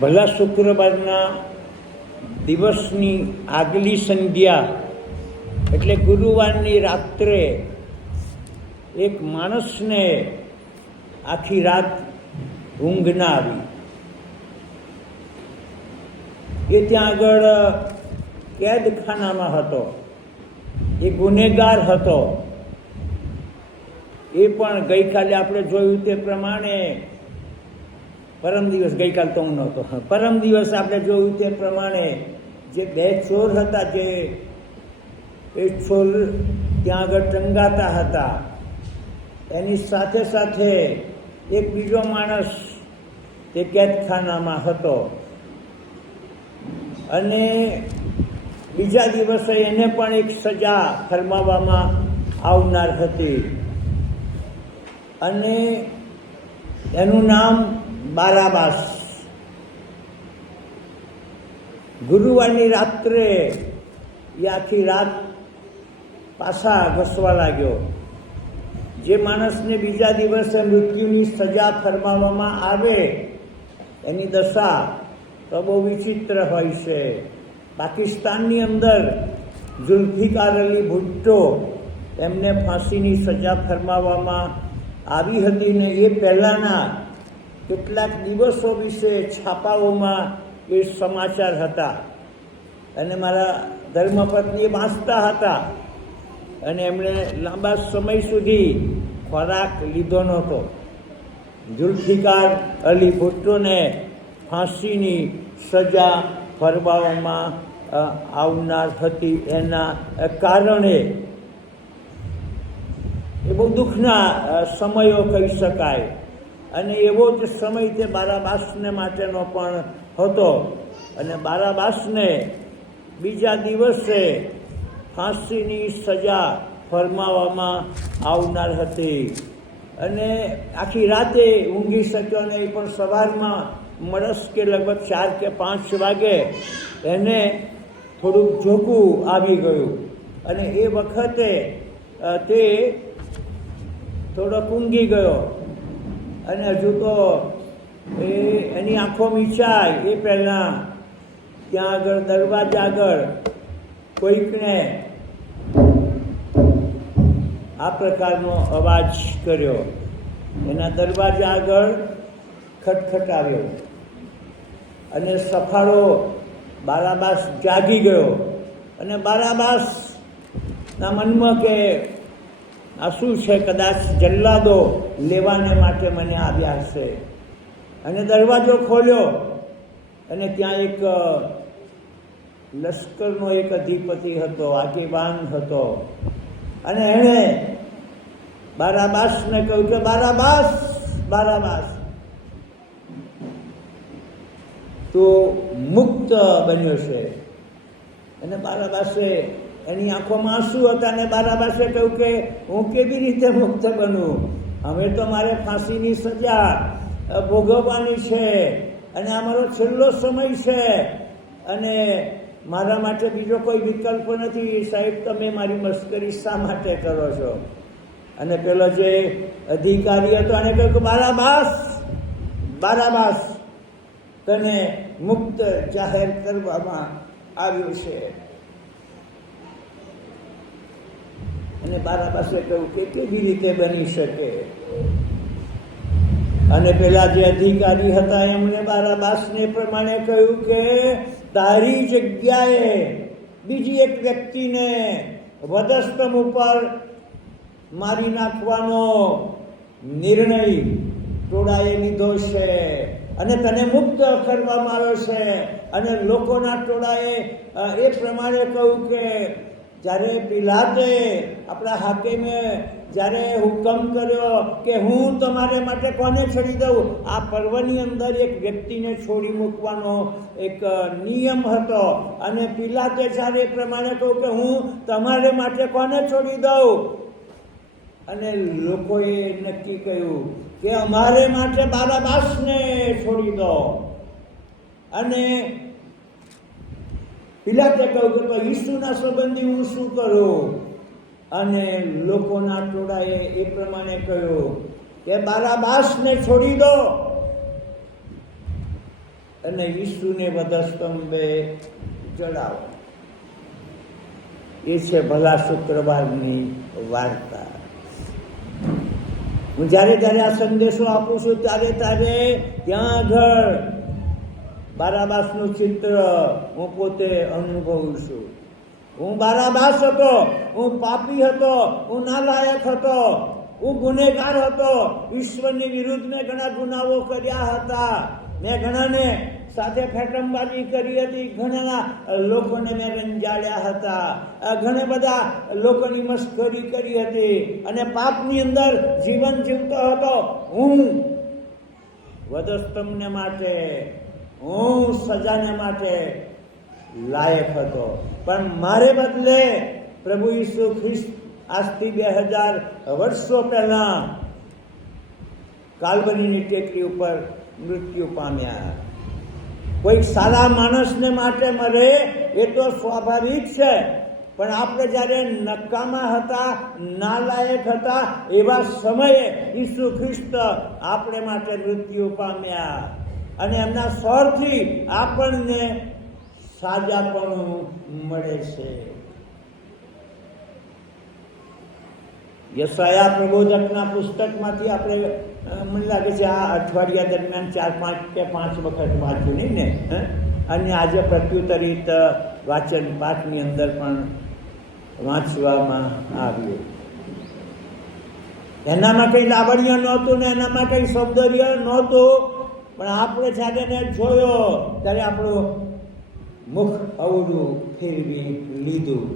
ભલા શુક્રવારના દિવસની આગલી સંધ્યા એટલે ગુરુવારની રાત્રે એક માણસને આખી રાત ઊંઘ ના આવી. એ ત્યાં આગળ કેદખાનામાં હતો. એ ગુનેગાર હતો. એ પણ ગઈકાલે આપણે જોયું તે પ્રમાણે પરમ દિવસ, ગઈકાલ તો હું નહોતો, પરમ દિવસ આપણે જોયું તે પ્રમાણે જે બે ચોર હતા, જે એ ચોર ત્યાં આગળ ટંગાતા હતા, એની સાથે સાથે એક બીજો માણસ તે કેદખાનામાં હતો અને બીજા દિવસે એને પણ એક સજા ફરમાવવામાં આવનાર હતી અને એનું નામ બારાબાસ. ગુરુવારની રાત્રે એ આખી રાત પાછા ઘસવા લાગ્યો. જે માણસને બીજા દિવસે મૃત્યુની સજા ફરમાવવામાં આવે એની દશા તો બહુ વિચિત્ર હોય છે. પાકિસ્તાનની અંદર ઝુલ્ફિકાર અલી ભુટ્ટો, એમને ફાંસીની સજા ફરમાવવામાં આવી હતી ને એ પહેલાંના કેટલાક દિવસો વિશે છાપાઓમાં એ સમાચાર હતા અને મારા ધર્મપત્ની વાંચતા હતા અને એમણે લાંબા સમય સુધી ખોરાક લીધો નહોતો. ઝુલ્ફિકાર અલી ભુટ્ટોને ફાંસીની સજા ફરમાવવામાં આવનાર હતી. એના કારણે એ બહુ દુઃખના સમયો કહી શકાય અને એવો જ સમય તે બારાબાસને માટેનો પણ હતો અને બારાબાસને બીજા દિવસે ફાંસીની સજા ફરમાવવામાં આવનાર હતી અને આખી રાતે ઊંઘી શક્યો નહીં. પણ સવારમાં મળસ કે લગભગ 4 કે 5 વાગે એને થોડુંક ઝોકું આવી ગયું અને એ વખતે તે થોડોક ઊંઘી ગયો અને હજુ તો એની આંખો મીચાય એ પહેલાં ત્યાં આગળ દરવાજા આગળ કોઈકને આ પ્રકારનો અવાજ કર્યો. એના દરવાજા આગળ ખટખટાવ્યો અને સફાળો બારાબાસ જાગી ગયો અને બારાબાસના મનમાં કે આ શું છે, કદાચ જલ્લાદો લેવાને માટે મને આવ્યા હશે. અને દરવાજો ખોલ્યો અને ત્યાં એક લશ્કરનો એક અધિપતિ હતો, આગેવાન હતો અને એણે બારાબાસને કહ્યું કે બારાબાસ, બારાબાસ તો મુક્ત બન્યો છે. અને બારાબાસે, એની આંખોમાં આંસુ હતા અને બારાબાસે કહ્યું કે હું કેવી રીતે મુક્ત બનું? હવે તો મારે ફાંસીની સજા ભોગવવાની છે અને આ મારો છેલ્લો સમય છે અને મારા માટે બીજો કોઈ વિકલ્પ નથી. સાહેબ, તમે મારી મશ્કરી શા માટે કરો છો? અને પેલો જે અધિકારી હતો એને કહ્યું કે બારાબાસ, બારાબાસ તને મુક્ત જાહેર કરવામાં આવ્યો છે. અને બારાબાસે કહ્યું કે કેવી રીતે બની શકે? અને પેલા જે અધિકારી હતા એમણે બારાબાસને પ્રમાણે કહ્યું કે તારી જગ્યાએ બીજી એક વ્યક્તિને વધસ્તંભ ઉપર મારી નાખવાનો નિર્ણય ટોળાએ લીધો છે અને તને મુક્ત કરવામાં આવ્યો છે. અને લોકોના ટોળાએ એ પ્રમાણે કહ્યું કે જ્યારે પિલાતે, આપણા હાકીમે જ્યારે હુકમ કર્યો કે હું તમારે માટે કોને છોડી દઉં, આ પર્વની અંદર એક વ્યક્તિને છોડી મૂકવાનો એક નિયમ હતો અને પિલાતે જ્યારે એ પ્રમાણે કહ્યું કે હું તમારે માટે કોને છોડી દઉં, અને લોકોએ નક્કી કર્યું કે અમારે માટે બારાબાસને છોડી દો. અને પિલાતે કહ્યું કે ઈસુના સંબંધી હું શું કરું? અને લોકોના ટોળાએ એ પ્રમાણે કહ્યું કે બારાબાસને છોડી દો. અને ઈસુને વધસ્તંભે ચડાવો. એ છે ભલા શુક્રવારની વાર્તા. હું જ્યારે જ્યારે આ સંદેશો આપું છું ત્યારે ત્યાં આગળ બારાબાસનું ચિત્ર હું પોતે અનુભવું છું. હું બારાબાસ હતો, હું પાપી હતો, હું નાલાયક હતો, હું ગુનેગાર હતો. ઈશ્વરની વિરુદ્ધ મેં ઘણા ગુનાઓ કર્યા હતા. મેં ઘણાને સાથે ફેટમબાજી કરી હતી, ઘણા લોકોને મેં રંજાડ્યા હતા, ઘણા બધા લોકોની મસ્કરી કરી હતી અને પાપની અંદર જીવન જીવતો હતો. હું વધસ્તંભને માટે, હું સજાને માટે લાયક હતો. પણ મારે બદલે પ્રભુ ઈસુ ખ્રિસ્ત આજથી 2000 વર્ષો પહેલા કાલ્વરીની ટેકરી ઉપર મૃત્યુ પામ્યા. કોઈક સારા માણસને માટે મરે એ તો સ્વાભાવિક છે, પણ આપણે જ્યારે નકામા હતા, નાલાયક હતા, એવા સમયે ઈસુ ખ્રિસ્ત આપણે માટે મૃત્યુ પામ્યા અને એમના સ્વરથી આપણને સાજાપણું મળે છે. યશાયા પ્રબોધકના પુસ્તકમાંથી આપણે મને લાગે છે આ અઠવાડિયા દરમિયાન 4-5 કે 5 વખત વાંચ્યું નહીં ને, અને આજે પ્રત્યુત્તરિત વાચન પાઠની અંદર પણ વાંચવામાં આવ્યું. એનામાં કંઈ લાવણ્ય નહોતું ને એનામાં કંઈ સૌંદર્ય નહોતું, પણ આપણે જ્યારે એને જોયો ત્યારે આપણું મુખ અવળું ફેરવી લીધું.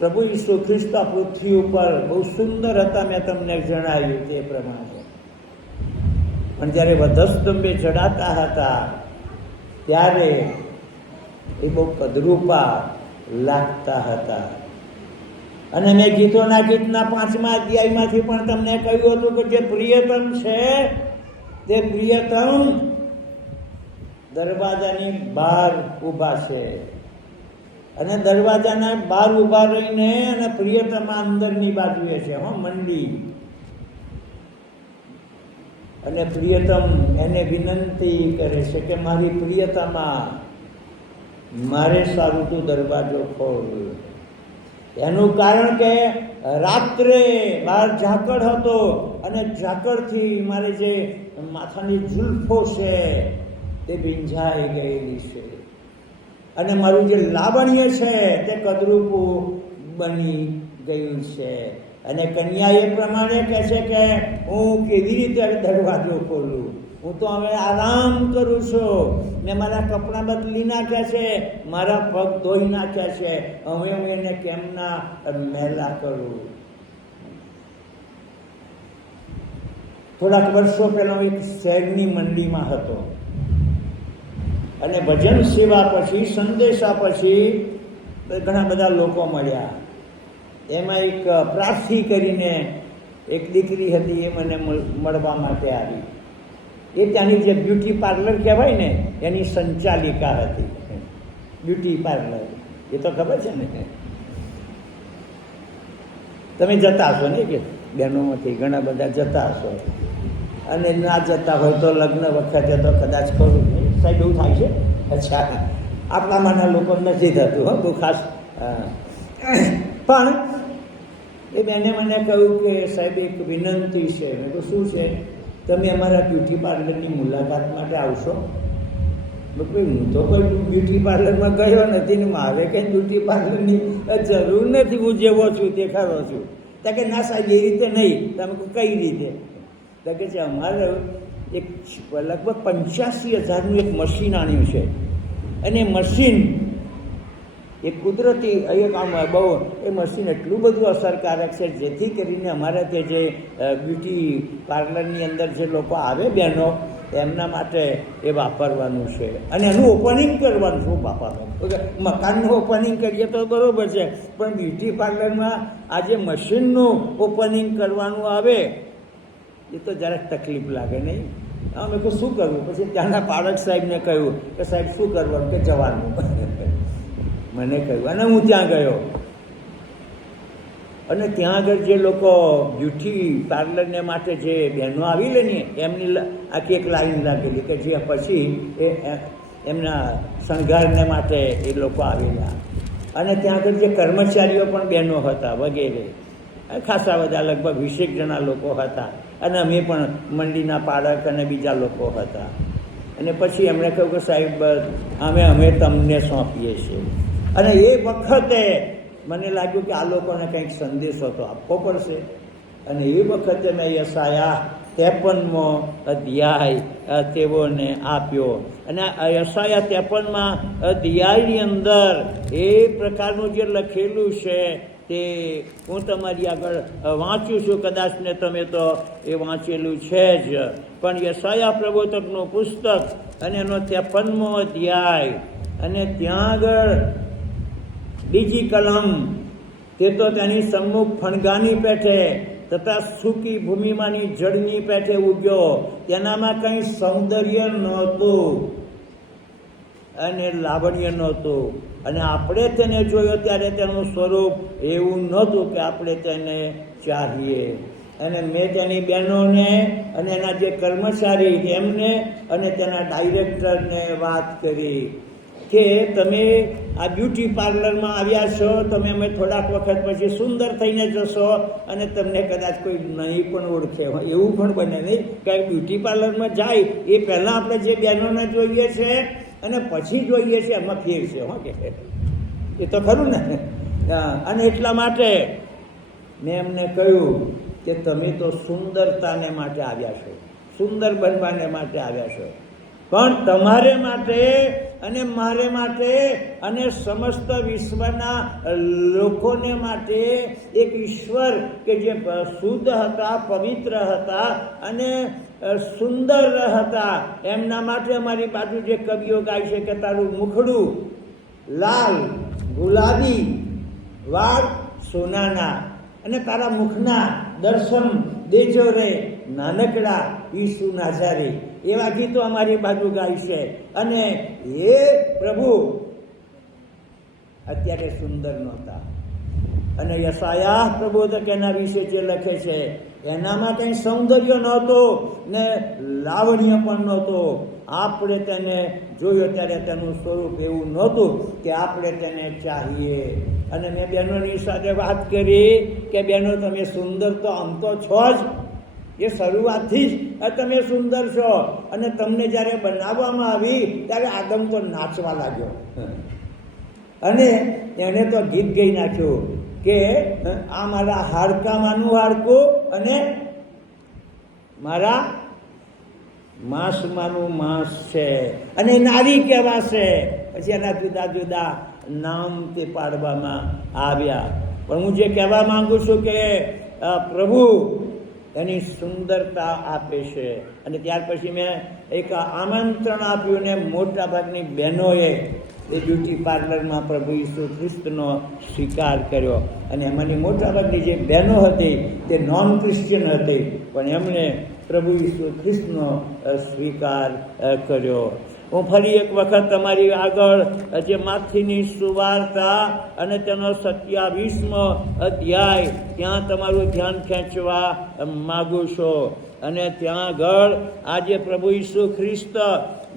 પ્રભુ ઈસુ ખ્રિસ્ત પૃથ્વી ઉપર બહુ સુંદર હતા, મેં તમને જણાવ્યું તે પ્રમાણે. પણ જ્યારે વધસ્તંભે ચડાતા હતા ત્યારે એ બહુ કદરૂપા લાગતા હતા. અને મેં ગીતોના 5મા અધ્યાયમાંથી પણ તમને કહ્યું હતું કે જે પ્રિયતમ છે તે પ્રિયતમ દરવાજાની બહાર ઊભા છે, અને દરવાજાના બહાર ઊભા રહીને અને પ્રિયતમા અંદરની બાજુએ છે, મંડી. અને પ્રિયતમ એને વિનંતી કરે છે કે મારી પ્રિયતમા, મારે સારું તું દરવાજો ખોલ. એનું કારણ કે રાત્રે બહાર ઝાકળ હતો અને ઝાકળથી મારે જે માથાની ઝુલ્ફો છે તે ભીંજાઈ ગયેલી છે, અને મારું જે લાવણ્ય છે તે કદરૂપું બની ગયું છે. અને કન્યા એ પ્રમાણે કહે છે કે હું કેવી રીતે દરવાજો ખોલું, હું તો હવે આરામ કરું છું, મેં મારા કપડાં બદલી નાખ્યા છે, મારા પગ ધોઈ નાખ્યા છે, હવે હું એને કેમના મહેલા કરું. થોડાક વર્ષો પહેલા હું એક શહેરની મંડીમાં હતો અને ભજન સેવા પછી, સંદેશા પછી ઘણા બધા લોકો મળ્યા. એમાં એક પ્રાર્થી કરીને એક દીકરી હતી, એ મને મળવા માટે આવી. એ ત્યાંની જે બ્યુટી પાર્લર કહેવાય ને એની સંચાલિકા હતી. બ્યુટી પાર્લર એ તો ખબર છે ને, તમે જતા હશો ને કે બહેનોમાંથી ઘણા બધા જતા હશો, અને ના જતા હોય તો લગ્ન વખતે તો કદાચ ખરું. સાહેબ એવું થાય છે? અચ્છા, આપણામાંના લોકો નથી થતું બહુ ખાસ. પણ એ બેને મને કહ્યું કે સાહેબ એક વિનંતી છે. મેં તો શું છે? તમે અમારા બ્યુટી પાર્લરની મુલાકાત માટે આવશો? હું તો કોઈ બ્યુટી પાર્લરમાં ગયો નથી ને મારે કંઈ બ્યુટી પાર્લરની જરૂર નથી, હું જેવો છું તે ખરો છું. ત્યાં કે ના સાહેબ એ રીતે નહીં. તમે કઈ રીતે? ત્યાં કે છે અમારે એક લગભગ 85,000નું એક મશીન આણ્યું છે, અને મશીન એ કુદરતી એક આમ બહુ એ મશીન એટલું બધું અસરકારક છે જેથી કરીને અમારે તે જે બ્યુટી પાર્લરની અંદર જે લોકો આવે બહેનો એમના માટે એ વાપરવાનું છે, અને એનું ઓપનિંગ કરવાનું શું બાપાનું. મકાનનું ઓપનિંગ કરીએ તો બરાબર છે, પણ બ્યુટી પાર્લરમાં આ જે મશીનનું ઓપનિંગ કરવાનું આવે એ તો જરાક તકલીફ લાગે નહીં? અમે કહું શું કરવું? પછી ત્યાંના પાડક સાહેબને કહ્યું કે સાહેબ શું કરવાનું? કે જવાનું. મને કહ્યું, અને હું ત્યાં ગયો. અને ત્યાં આગળ જે લોકો બ્યુટી પાર્લરને માટે જે બહેનો આવી લે ને એમની આખી એક લાઈન લાગેલી કે જે પછી એમના શણગારને માટે એ લોકો આવેલા. અને ત્યાં આગળ જે કર્મચારીઓ પણ બહેનો હતા વગેરે, ખાસા બધા લગભગ 20 જણા લોકો હતા. અને અમે પણ મંડીના પાડક અને બીજા લોકો હતા. અને પછી એમણે કહ્યું કે સાહેબ અમે તમને સોંપીએ છીએ. અને એ વખતે મને લાગ્યું કે આ લોકોને કંઈક સંદેશો તો આપવો પડશે. અને એ વખતે મેં યશાયા 53મો અધ્યાય તેઓને આપ્યો. અને યશાયા 53મા અધ્યાયની અંદર એ પ્રકારનું જે લખેલું છે તે હું તમારી આગળ વાંચું છું. કદાચ ને તમે તો એ વાંચેલું છે જ, પણ યશાયા પ્રબોધકનું પુસ્તક અને એનો 53મો અધ્યાય અને ત્યાં આગળ બીજી કલમ, તે તો તેની સમ્મુખ ફણગાની પેઠે તથા સૂકી ભૂમિમાંની જળની પેઠે ઉગ્યો. તેનામાં કંઈ સૌંદર્ય નહોતું અને લાવણ્ય નહોતું. અને આપણે તેને જોયો ત્યારે તેનું સ્વરૂપ એવું નહોતું કે આપણે તેને ચાહીએ. અને મેં તેની બહેનોને અને એના જે કર્મચારી એમને અને તેના ડાયરેક્ટરને વાત કરી કે તમે આ બ્યુટી પાર્લરમાં આવ્યા છો, તમે અમે થોડાક વખત પછી સુંદર થઈને જશો અને તમને કદાચ કોઈ નહીં પણ ઓળખે. એવું પણ બને નહીં કે બ્યુટી પાર્લરમાં જાય એ પહેલાં આપણે જે બહેનોને જોઈએ છે અને પછી જોઈએ છે એમાં ફેર છે. હો કે એ તો ખરું ને. અને એટલા માટે મેં એમને કહ્યું કે તમે તો સુંદરતાને માટે આવ્યા છો, સુંદર બનવાને માટે આવ્યા છો, પણ તમારે માટે અને મારે માટે અને સમસ્ત વિશ્વના લોકોને માટે એક ઈશ્વર કે જે શુદ્ધ હતા, પવિત્ર હતા અને સુંદર હતા, એમના માટે અમારી બાજુ જે કવિઓ ગાય છે કે તારું મુખડું લાલ ગુલાબી, વાળ સોનાના, અને તારા મુખના દર્શન દેજો રે નાનકડા ઈસુ નાઝારી. એવા ગીતો અમારી બાજુ ગાય છે. અને એ પ્રભુ અત્યારે સુંદર નહોતા. અને યશાયા પ્રબોધક એના વિશે જે લખે છે એનામાં કંઈ સૌંદર્ય નહોતું ને લાવણ્ય પણ નહોતું. આપણે તેને જોયો ત્યારે તેનું સ્વરૂપ એવું નહોતું કે આપણે તેને ચાહીએ. અને મેં બહેનોની સાથે વાત કરી કે બહેનો તમે સુંદર તો આમ તો છો જ, એ શરૂઆતથી જ તમે સુંદર છો. અને તમને જ્યારે બનાવવામાં આવી ત્યારે આદમ તો નાચવા લાગ્યો અને એણે તો ગીત ગાઈ નાખ્યું કે આ મારા હાડકામાંનું હાડકું અને મારા માંસમાંનું માંસ છે અને નારી કહેવાશે. પછી એના જુદા જુદા નામ તે પાડવામાં આવ્યા. પણ હું જે કહેવા માંગુ છું કે પ્રભુ એની સુંદરતા આપે છે. અને ત્યાર પછી મેં એક આમંત્રણ આપ્યું ને મોટા ભાગની બહેનોએ એ બ્યુટી પાર્લરમાં પ્રભુ ઈસુ ખ્રિસ્તનો સ્વીકાર કર્યો. અને એમાંની મોટાભાગની જે બહેનો હતી તે નોન ક્રિશ્ચિયન હતી, પણ એમણે પ્રભુ ઈસુ ખ્રિસ્તનો સ્વીકાર કર્યો. હું ફરી એક વખત તમારી આગળ જે માથીની સુવાર્તા અને તેનો 27મો અધ્યાય ત્યાં તમારું ધ્યાન ખેંચવા માગું છું. અને ત્યાં આગળ આજે પ્રભુ ઈસુ ખ્રિસ્ત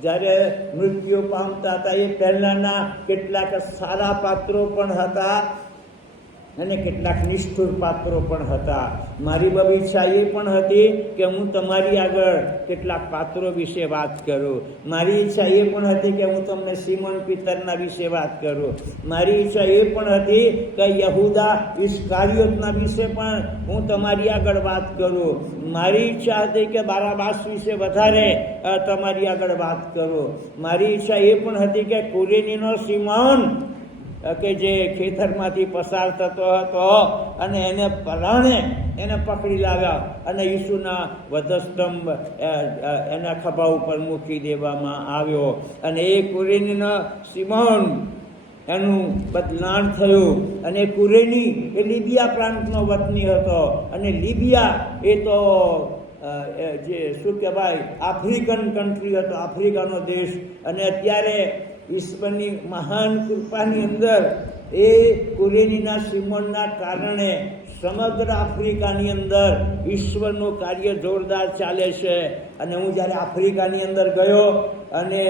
જ્યારે મૃત્યુ પામતા હતા એ પહેલાંના કેટલાક સારા પાત્રો પણ હતા અને કેટલાક નિષ્ઠુર પાત્રો પણ હતા. મારી બહુ ઈચ્છા એ પણ હતી કે હું તમારી આગળ કેટલાક પાત્રો વિશે વાત કરું. મારી ઈચ્છા એ પણ હતી કે હું તમને સિમોન પિતરના વિશે વાત કરું. મારી ઈચ્છા એ પણ હતી કે યહૂદા ઇસ્કારિયોતના વિશે પણ હું તમારી આગળ વાત કરું. મારી ઈચ્છા હતી કે બારાબાસ વિશે વધારે તમારી આગળ વાત કરું. મારી ઈચ્છા એ પણ હતી કે કુરેનીનો સિમોન કે જે ખેતરમાંથી પસાર થતો હતો અને એને પરાણે એને પકડી લાવ્યા અને ઈસુના વધસ્તંભ એના ખભા ઉપર મૂકી દેવામાં આવ્યો. અને એ કુરેનીનો સિમોન એનું બદલાણ થયું. અને કુરેની એ લીબિયા પ્રાંતનો વતની હતો. અને લીબિયા એ તો જે શું કહેવાય આફ્રિકન કન્ટ્રી હતો, આફ્રિકાનો દેશ. અને અત્યારે ઈશ્વરની મહાન કૃપાની અંદર એ કુરેનીના સિમોનના કારણે સમગ્ર આફ્રિકાની અંદર ઈશ્વરનું કાર્ય જોરદાર ચાલે છે. અને હું જ્યારે આફ્રિકાની અંદર ગયો અને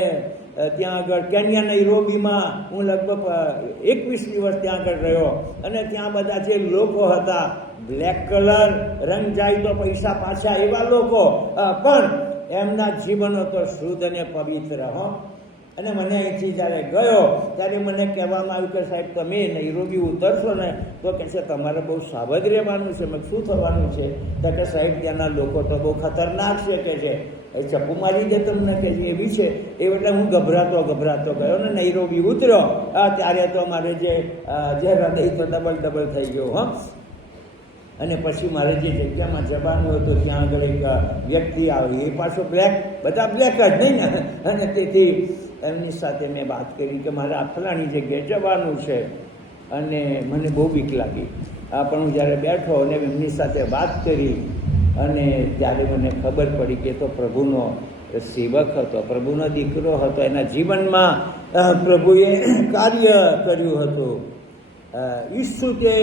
ત્યાં આગળ કેન્યા નૈરોબીમાં હું લગભગ 21 દિવસ ત્યાં આગળ રહ્યો અને ત્યાં બધા જે લોકો હતા, બ્લેક કલર, રંગ જાય તો પૈસા પાછા, એવા લોકો, પણ એમના જીવનો તો શુદ્ધ અને પવિત્ર. અને મને અહીંથી જ્યારે ગયો ત્યારે મને કહેવામાં આવ્યું કે સાહેબ તમે નૈરોબી ઉતરશો ને તો કહે છે તમારે બહુ સાવધ રહેવાનું છે. મેં શું થવાનું છે? તો કે સાહેબ ત્યાંના લોકો તો બહુ ખતરનાક છે કે છે, ચપ્પુ મારી દે તમને કે એવી છે. એટલે હું ગભરાતો ગયો ને નૈરોબી ઉતર્યો ત્યારે તો મારે જે હૃદય તો ડબલ થઈ ગયો. અને પછી મારે જે જગ્યામાં જવાનું હતું ત્યાં આગળ એક વ્યક્તિ આવી, એ પાછો બ્લેક, બધા બ્લેક જ નહીં ને, અને તેથી એમની સાથે મેં વાત કરી કે મારે આ ફલાણી જગ્યાએ જવાનું છે અને મને બહુ બીક લાગી. પણ હું જ્યારે બેઠો અને એમની સાથે વાત કરી અને ત્યારે મને ખબર પડી કે તો પ્રભુનો સેવક હતો, પ્રભુનો દીકરો હતો. એના જીવનમાં પ્રભુએ કાર્ય કર્યું હતું. ઈસુ તે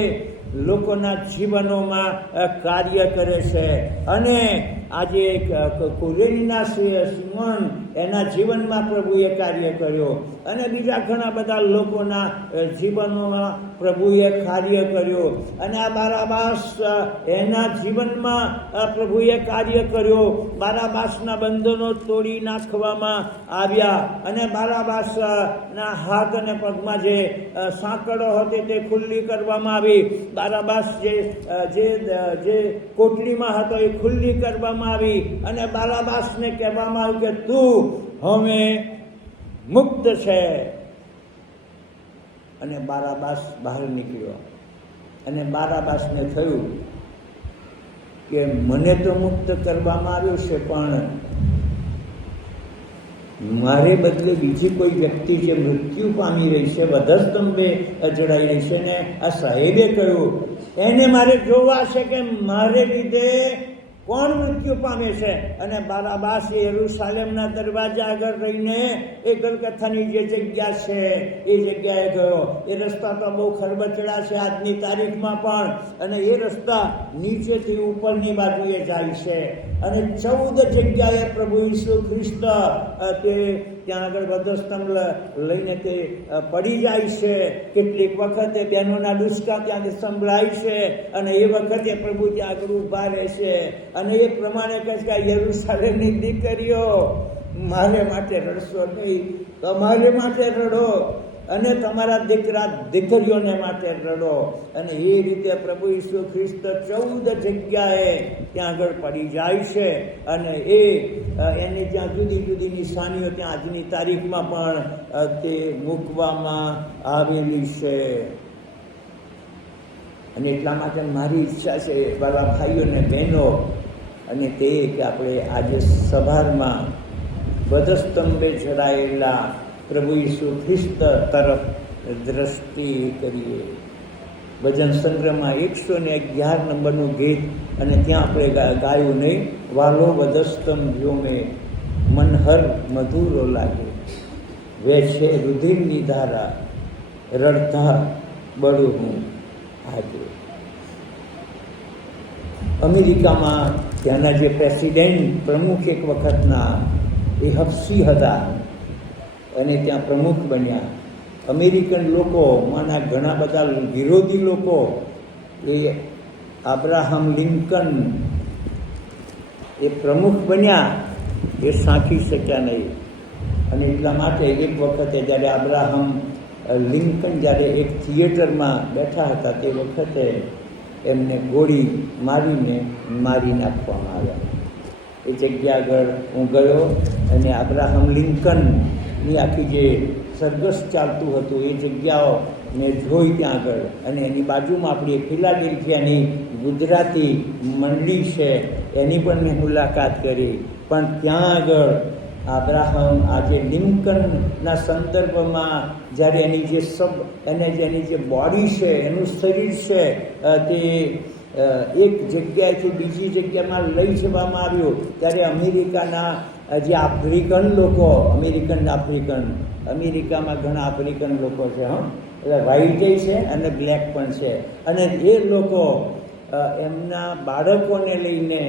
લોકોના જીવનોમાં કાર્ય કરે છે. અને આજે કુરેનના સિમોન, એના જીવનમાં પ્રભુએ કાર્ય કર્યો અને બીજા ઘણા બધા લોકોના જીવનોમાં પ્રભુએ કાર્ય કર્યો. અને આ બારાબાસ, એના જીવનમાં પ્રભુએ કાર્ય કર્યો. બારાબાસના બંધનો તોડી નાખવામાં આવ્યા અને બારાબાસના હાથ અને પગમાં જે સાંકળો હતી તે ખુલ્લી કરવામાં આવી. બારાબાસ જે કોટડીમાં હતો એ ખુલ્લી કરવામાં આવી અને બારાબાસને કહેવામાં આવ્યું કે તું હવે મુક્ત છે. અને બારાબાસ બહાર નીકળ્યો અને બારાબાસને થયું કે મને તો મુક્ત કરવામાં આવ્યો છે, પણ મારે બદલે બીજી કોઈ વ્યક્તિ જે મૃત્યુ પામી રહી છે, વધસ્તંભે જડાઈ રહી છે, ને આ સાહેબે કહ્યું એને મારે જોવા છે કે મારે લીધે કોણ મૃત્યુ પામે છે. અને બારાબાસ યરુશાલેમના દરવાજા આગળ રહીને એ ગલગથાની જે જગ્યા છે એ જગ્યાએ ગયો. એ રસ્તા તો બહુ ખરબચડા છે આજની તારીખમાં પણ, અને એ રસ્તા નીચેથી ઉપરની બાજુએ જાય છે. અને 14 જગ્યાએ પ્રભુ ઈસુ ખ્રિસ્ત તે ત્યાં આગળ વધસ્તંભ લઈને તે પડી જાય છે. કેટલીક વખતે બહેનોના ડુસકા ત્યાંથી સંભળાય છે અને એ વખતે પ્રભુ ત્યાં આગળ ઊભા રહે છે અને એ પ્રમાણે કહે છે કે યરુશાલેમની દીકરીઓ, મારે માટે રડશો નહીં, તમારે માટે રડો અને તમારા દીકરા દીકરીઓને માટે રડો. અને એ રીતે પ્રભુ ઈસુ ખ્રિસ્ત 14 જગ્યાએ ત્યાં આગળ પડી જાય છે. અને એની ત્યાં જુદી જુદી નિશાનીઓ ત્યાં આજની તારીખમાં પણ તે મૂકવામાં આવેલી છે. અને એટલા માટે મારી ઈચ્છા છે વાલા ભાઈઓ અને બહેનો, અને તે કે આપણે આજે સવારમાં વધસ્તંભે જડાયેલા પ્રભુ ઈસુ ખ્રિસ્ત તરફ દ્રષ્ટિ કરીએ. ભજન સંગ્રહમાં 111 નંબરનું ગીત, અને ત્યાં આપણે ગાયું નહીં, વાલો વધસ્તંભ જો મેં મનહર મધુરો લાગે, વેછે રુધિરની ધારા, રડતા બળું હું આજે. અમેરિકામાં ત્યાંના જે પ્રેસિડેન્ટ, પ્રમુખ એક વખતના, એ હફસી હતા અને ત્યાં પ્રમુખ બન્યા. અમેરિકન લોકો, માના ઘણા બધા વિરોધી લોકો, એ અબ્રાહમ લિંકન એ પ્રમુખ બન્યા, એ સાંખી શક્યા નહીં. અને એટલા માટે એક વખતે જ્યારે અબ્રાહમ લિંકન જ્યારે એક થિયેટરમાં બેઠા હતા તે વખતે એમને ગોળી મારીને મારી નાખવામાં આવ્યા. એ જગ્યા આગળ હું ગયો અને અબ્રાહમ લિંકનની આખી જે સરઘસ ચાલતું હતું એ જગ્યાઓને જોઈ ત્યાં આગળ. અને એની બાજુમાં આપણી ફિલાડેલ્ફિયાની ગુજરાતી મંડળી છે એની પણ મેં મુલાકાત કરી. પણ ત્યાં આગળ અબ્રાહમ આજે લિંકનના સંદર્ભમાં જ્યારે એની જે બોડી છે, એનું શરીર છે, તે એક જગ્યાએથી બીજી જગ્યામાં લઈ જવામાં આવ્યું ત્યારે અમેરિકાના જે આફ્રિકન લોકો, અમેરિકામાં ઘણા આફ્રિકન લોકો છે, એટલે વ્હાઈટ છે અને બ્લેક પણ છે. અને એ લોકો એમના બાળકોને લઈને,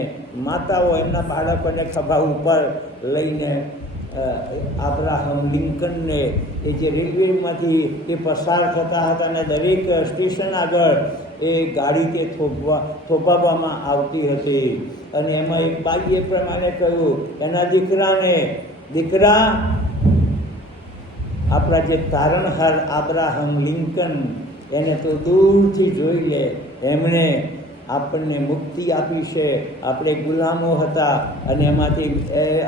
માતાઓ એમના બાળકોને ખભા ઉપર લઈને આબ્રાહમ લિંકનને એ જે રેલવેમાંથી એ પસાર થતા હતા અને દરેક સ્ટેશન આગળ એ ગાડી તે થોભાવવામાં આવતી હતી. અને એમાં એક બાઈએ પ્રમાણે કહ્યું એના દીકરાને, દીકરા આપણા જે તારણહાર આબ્રાહમ લિંકન એને તો દૂરથી જોઈ લે, એમણે આપણને મુક્તિ આપી છે, આપણે ગુલામો હતા અને એમાંથી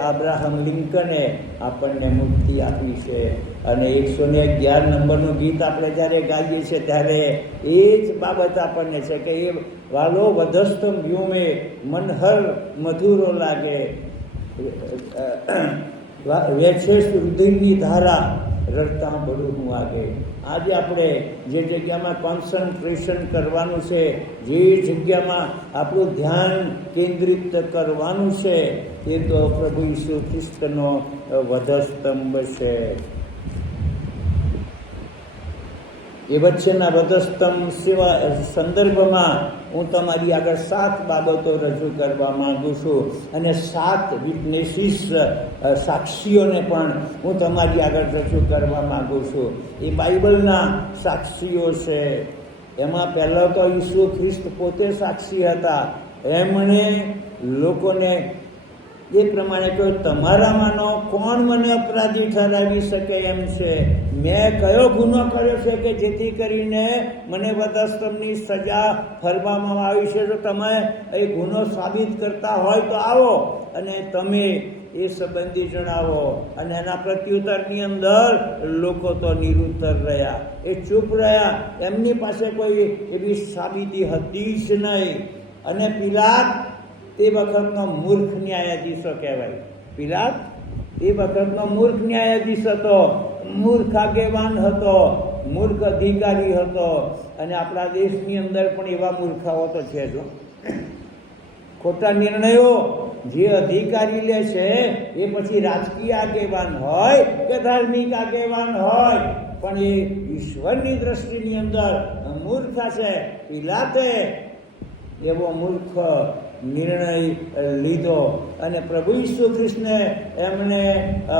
આબ્રાહમ લિંકને આપણને મુક્તિ આપી છે. અને 111 નંબરનું ગીત આપણે જ્યારે ગાઈએ છીએ ત્યારે એ જ બાબત આપણને છે કે એ વાલો વધસ્તમ વ્યોમે મનહર મધુરો લાગે, વેચે રુધિરની ધારા રડતા બળું હું આગે. આજે આપણે જે જગ્યામાં કોન્સન્ટ્રેશન કરવાનું છે, જે જગ્યામાં આપણું ધ્યાન કેન્દ્રિત કરવાનું છે, એ તો પ્રભુ ઈસુ ખ્રિસ્તનો વધસ્તંભ છે. એ વચ્ચેના વધસ્તંભ સંદર્ભમાં હું તમારી આગળ 7 બાબતો રજૂ કરવા માંગુ છું અને 7 વિટનેસીસ સાક્ષીઓને પણ હું તમારી આગળ રજૂ કરવા માંગુ છું. એ બાઇબલના સાક્ષીઓ છે. એમાં પહેલાં તો ઈસુ ખ્રિસ્ત પોતે સાક્ષી હતા. એમણે લોકોને એ પ્રમાણે કહ્યું, તમારામાંનો કોણ મને અપરાધી ઠરાવી શકે એમ છે? મેં કયો ગુનો કર્યો છે કે જેથી કરીને મને વધસ્તંભની સજા ફરવામાં આવી છે? જો તમે એ ગુનો સાબિત કરતા હોય તો આવો અને તમે એ સંબંધી જણાવો. અને એના પ્રત્યુત્તરની અંદર લોકો તો નિરુત્તર રહ્યા, એ ચૂપ રહ્યા, એમની પાસે કોઈ એવી સાબિતી હતી જ નહીં. અને પિલાત તે વખતનો મૂર્ખ ન્યાયાધીશો કહેવાય. પિલાત એ વખતનો મૂર્ખ ન્યાયાધીશ હતો, મૂર્ખ આગેવાન હતો, મૂર્ખ અધિકારી હતો. અને આપણા દેશની અંદર પણ એવા મૂર્ખાઓ તો છે જો ખોટા નિર્ણયો જે અધિકારી લે છે એ પછી રાજકીય આગેવાન હોય કે ધાર્મિક આગેવાન હોય, પણ એ ઈશ્વરની દ્રષ્ટિની અંદર મૂર્ખ છે. પિલાતે એવો મૂર્ખ નિર્ણય લીધો અને પ્રભુ ઈસુ ખ્રિસ્તને એમણે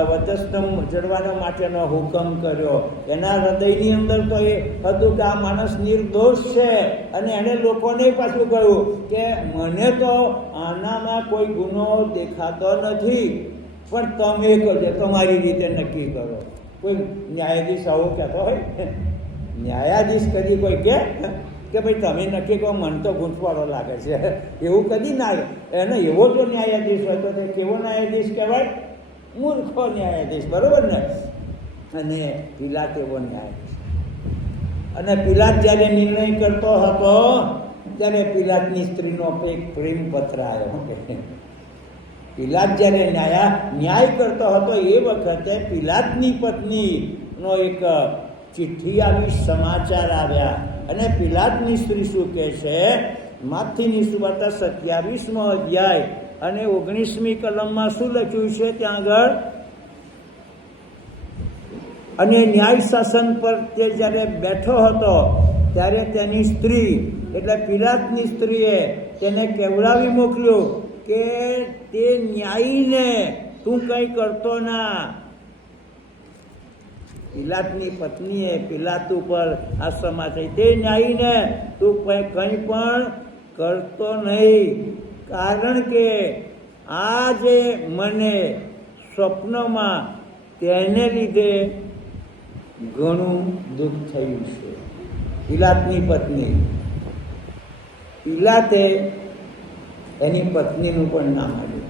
વધસ્તંભ જડવાનો માટેનો હુકમ કર્યો. એના હૃદયની અંદર તો એ હતું કે આ માણસ નિર્દોષ છે. અને એણે લોકોને પાછું કહ્યું કે મને તો આનામાં કોઈ ગુનો દેખાતો નથી, પણ તમે કહો, તમારી રીતે નક્કી કરો. કોઈ ન્યાયાધીશ આવું કહેતો હોય? ન્યાયાધીશ કદી કોઈ કે ભાઈ તમે નક્કી કહો, મન તો ગૂંચવાડો લાગે છે, એવું કદી ના. એને એવો જો ન્યાયાધીશ હોય તો તે કેવો ન્યાયાધીશ કહેવાય? મૂર્ખો ન્યાયાધીશ, બરોબર ને? અને પિલાત એવો ન્યાયાધીશ. અને પિલાત જ્યારે નિર્ણય કરતો હતો ત્યારે પિલાતની સ્ત્રીનો એક પ્રેમ પત્ર આવ્યો. પિલાત જ્યારે ન્યાય કરતો હતો એ વખતે પિલાતની પત્નીનો એક ચિઠ્ઠી આવી, સમાચાર આવ્યા. અને પિલાતની સ્ત્રી શું કહે છે? માથીની સુવાર્તા 27મો અધ્યાય અને 19મી કલમમાં શું લખ્યું છે ત્યાં આગળ? અને ન્યાય શાસન પર તે જ્યારે બેઠો હતો ત્યારે તેની સ્ત્રી, એટલે પિલાતની સ્ત્રીએ તેને કહેવડાવી મોકલ્યું કે તે ન્યાયીને તું કંઈ કરતો ના. પિલાતની પત્નીએ પિલાત ઉપર આ સમાચાર, તે ન્યાયીને તું કંઈ પણ કરતો નહીં, કારણ કે આ જે મને સ્વપ્નમાં તેને લીધે ઘણું દુઃખ થયું છે. પિલાતની પત્ની, પિલાતે એની પત્નીનું પણ નામ આવ્યું.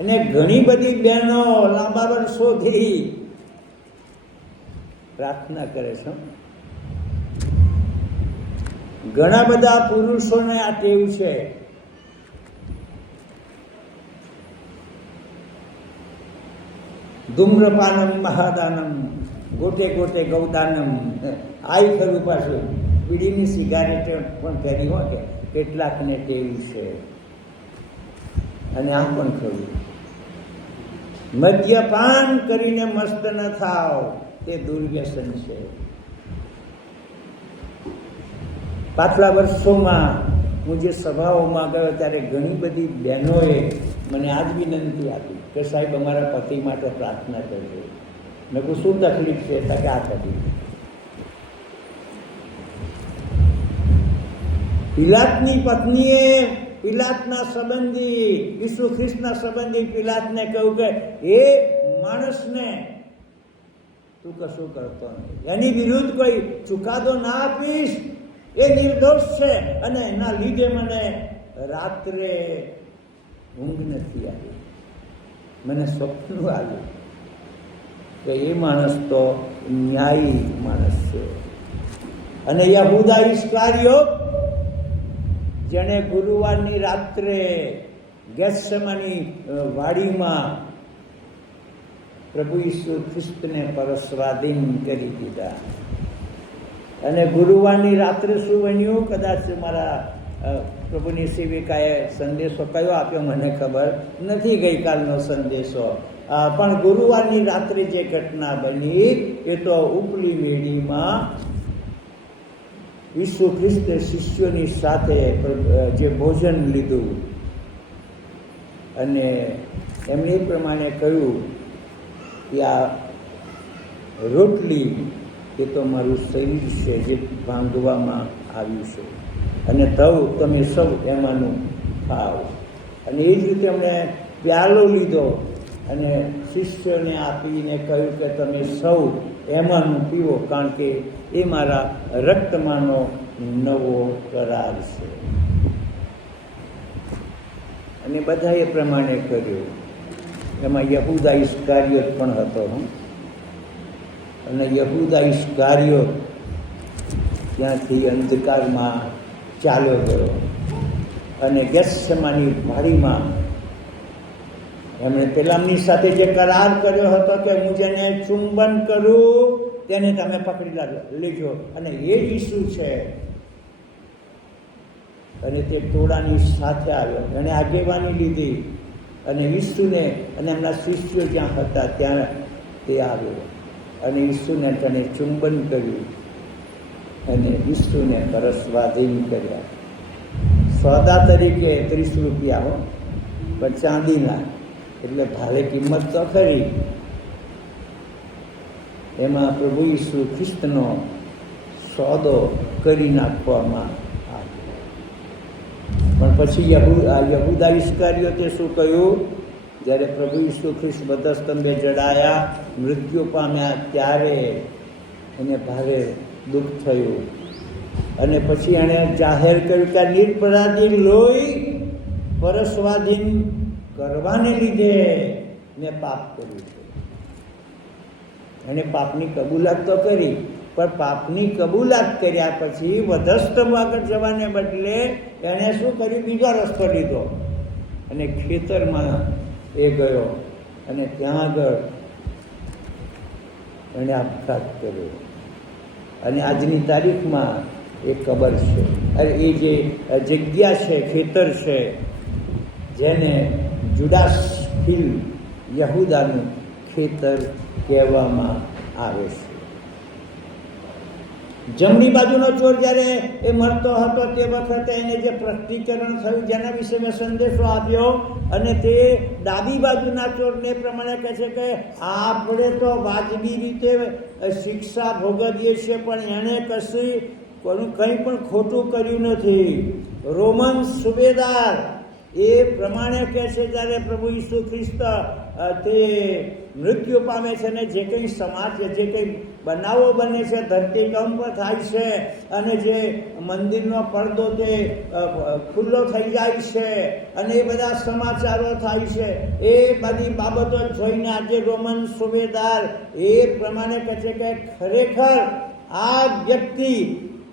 અને ઘણી બધી બહેનો લાંબા વર્ષોથી પ્રાર્થના કરે છે. ઘણા બધા પુરુષોને આ ટેવ છે. ધૂમ્રપાનમ મહાદાનમ ગોટે ગોટે ગૌદાનમ. આઈ ખરું પાછું બીડીની સિગારેટ પણ કરી હોય કે કેટલાકને ટેવ છે. અને આ પણ ખરું, મદ્યપાન કરીને મસ્ત ન થાવ, તે દુર્વ્યસન છે. પાછલા વર્ષોમાં હું જે સભાઓમાં ગયો ત્યારે ઘણી બધી બહેનોએ મને આ જ વિનંતી આપી કે સાહેબ અમારા પતિ માટે પ્રાર્થના કરજો. મેં કહું શું તકલીફ છે? કે આ તકલીફ. પિલાતની પત્નીએ પિલાતના સંબંધી ઈસુ ખ્રિસ્તના સંબંધી પિલાતને કહ્યું કે એ માણસને તું કશું કરતો નથી, એની વિરુદ્ધ કોઈ ચુકાદો ના આપીશ, એ નિર્દોષ છે અને એના લીધે મને રાત્રે ઊંઘ નથી આવી. મને સ્વપ્ન આવ્યું કે એ માણસ તો ન્યાયી માણસ છે. અને યહૂદા ઇસ્કારિયોત જેણે ગુરુવારની રાત્રે ગેત્સેમાની વાડીમાં પ્રભુ ઈસુ ખ્રિસ્તને પરસ્વાધીન કરી દીધા. અને ગુરુવારની રાત્રે શું બન્યું? કદાચ મારા પ્રભુની સેવિકાએ સંદેશો કયો આપ્યો મને ખબર નથી, ગઈકાલનો સંદેશો, પણ ગુરુવારની રાત્રે જે ઘટના બની એ તો ઉપલી વેડીમાં ઈસુ ખ્રિસ્તે શિષ્યોની સાથે જે ભોજન લીધું અને એમણે એ પ્રમાણે કહ્યું કે આ રોટલી એ તો મારું શરીર છે જે ભાંગવામાં આવ્યું છે, અને તમે સૌ એમાંનું ખાઓ. અને એ જ રીતે એમણે પ્યાલો લીધો અને શિષ્યોને આપીને કહ્યું કે તમે સૌ એમાંનું પીવો, કારણ કે એ મારા રક્તમાંનો નવો કરાર છે. અને બધા એ પ્રમાણે કર્યું. એમાં યહૂદા ઇસ્કારિયોત પણ હતો. અને યહૂદા ઇસ્કારિયોત ત્યાંથી અંધકારમાં ચાલ્યો ગયો અને ગેત્સેમાની વાડીમાં એમણે પેલામની સાથે જે કરાર કર્યો હતો કે હું જેને ચુંબન કરું તેને તમે પકડી લેજો, અને એ જ ઈસુ છે. અને તે ટોળાની સાથે આવ્યો, એણે આગેવાની લીધી અને ઈસુને અને એમના શિષ્યો જ્યાં હતા ત્યાં તે આવ્યો અને ઈસુને તેને ચુંબન કર્યું અને ઈસુને પરસ્વાધીન કર્યા. સોદા તરીકે 30 રૂપિયા હો, પણ ચાંદીના, એટલે ભારે કિંમત તો ખરી. એમાં પ્રભુ ઈસુ ખ્રિસ્તનો સોદો કરી નાખવામાં આવ્યો. પણ પછી યહૂદા ઇસ્કારિયોતે શું કહ્યું? જ્યારે પ્રભુ ઈસુ ખ્રિસ્ત વધસ્તંભે જડાયા, મૃત્યુ પામ્યા, ત્યારે એને ભારે દુઃખ થયું. અને પછી એણે જાહેર કર્યું કે નિરપરાધી લોહી પરસ્વાધીન કરવાને લીધે મેં પાપ કર્યું છે. એણે પાપની કબૂલાત તો કરી, પણ પાપની કબૂલાત કર્યા પછી વધસ્તંભ આગળ જવાને બદલે એણે શું કર્યું? બીજો રસ્તો લીધો અને ખેતરમાં એ ગયો અને ત્યાં આગળ એણે આપઘાત કર્યો. અને આજની તારીખમાં એ કબર છે, અરે એ જે જગ્યા છે, ખેતર છે, જેને જુડાસ ફિલ યહૂદાનું ખેતર કહેવામાં આવે છે. જમણી બાજુનો ચોર જ્યારે એ મરતો હતો તે વખતે એને જે પ્રતિકરણ થયું, જેના વિશે મેં સંદેશો આપ્યો, અને તે ડાબી બાજુના ચોરને પ્રમાણે કહે છે કે આપણે તો વાજબી રીતે શિક્ષા ભોગવીએ છીએ, પણ એણે કંઈ પણ ખોટું કર્યું નથી. રોમન સુબેદાર એ પ્રમાણે કહે છે જ્યારે પ્રભુ ઈસુ ખ્રિસ્ત તે મૃત્યુ પામે છે ને જે કંઈ સમાજ જે કંઈ બનાવો બને છે, ધરતીકંપ થાય છે અને જે મંદિરનો પડદો તે ખુલ્લો થઈ જાય છે અને એ બધા સમાચારો થાય છે, એ બધી બાબતો જોઈને આજે રોમન સુબેદાર એ પ્રમાણે કહે છે કે ખરેખર આ વ્યક્તિ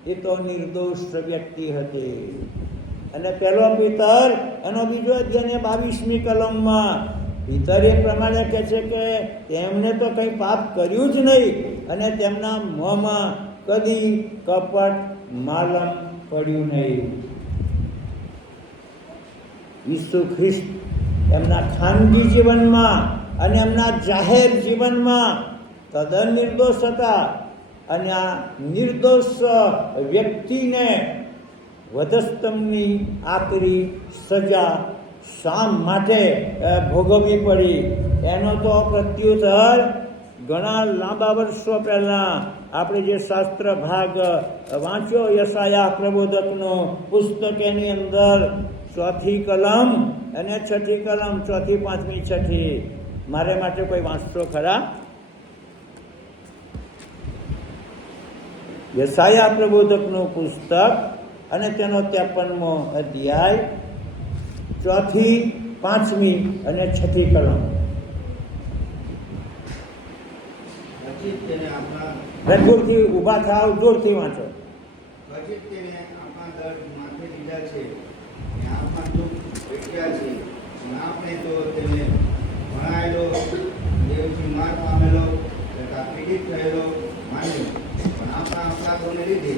એ તો નિર્દોષ વ્યક્તિ હતી. અને પહેલો પિતર એનો બીજો અધ્યાય 22મી કલમમાં પિતર એ પ્રમાણે કહે છે કે તેમણે તો કંઈ પાપ કર્યું જ નહીં અને તેમના મોંમાં કદી કપટ માલમ પડ્યું નહીં. ઈસુ ખ્રિસ્ત એમના ખાનગી જીવનમાં અને એમના જાહેર જીવનમાં તદ્દન નિર્દોષ હતા. અને આ નિર્દોષ વ્યક્તિને વધસ્તંભની આકરી સજા શા માટે ભોગવવી પડી? એનો તો પ્રત્યુત્તર ઘણા લાંબા વર્ષો પહેલાં આપણે જે શાસ્ત્ર ભાગ વાંચ્યો યશાયા પ્રબોધકનો પુસ્તક, એની અંદર 4th કલમ અને 6th કલમ, 4th, 5મી, 6th મારે માટે કોઈ વાંચશો ખરા? યશાયા પ્રબોધકનું પુસ્તક અને તેનો 53મો અધ્યાય, 4th, 5મી અને 6th કલમ. જોરથી ઊભા થાવ, જોરથી વાંચો. પછી તેને આપણા દર્દ માથે લીધા છે, આપણા દુઃખ વેઠ્યા છે, પણ આપણે તો તેને ભણાયેલો, દેવથી માર પામેલો તથા પીડિત થયેલો માન્યો. પણ આપણા અપરાધોને લીધે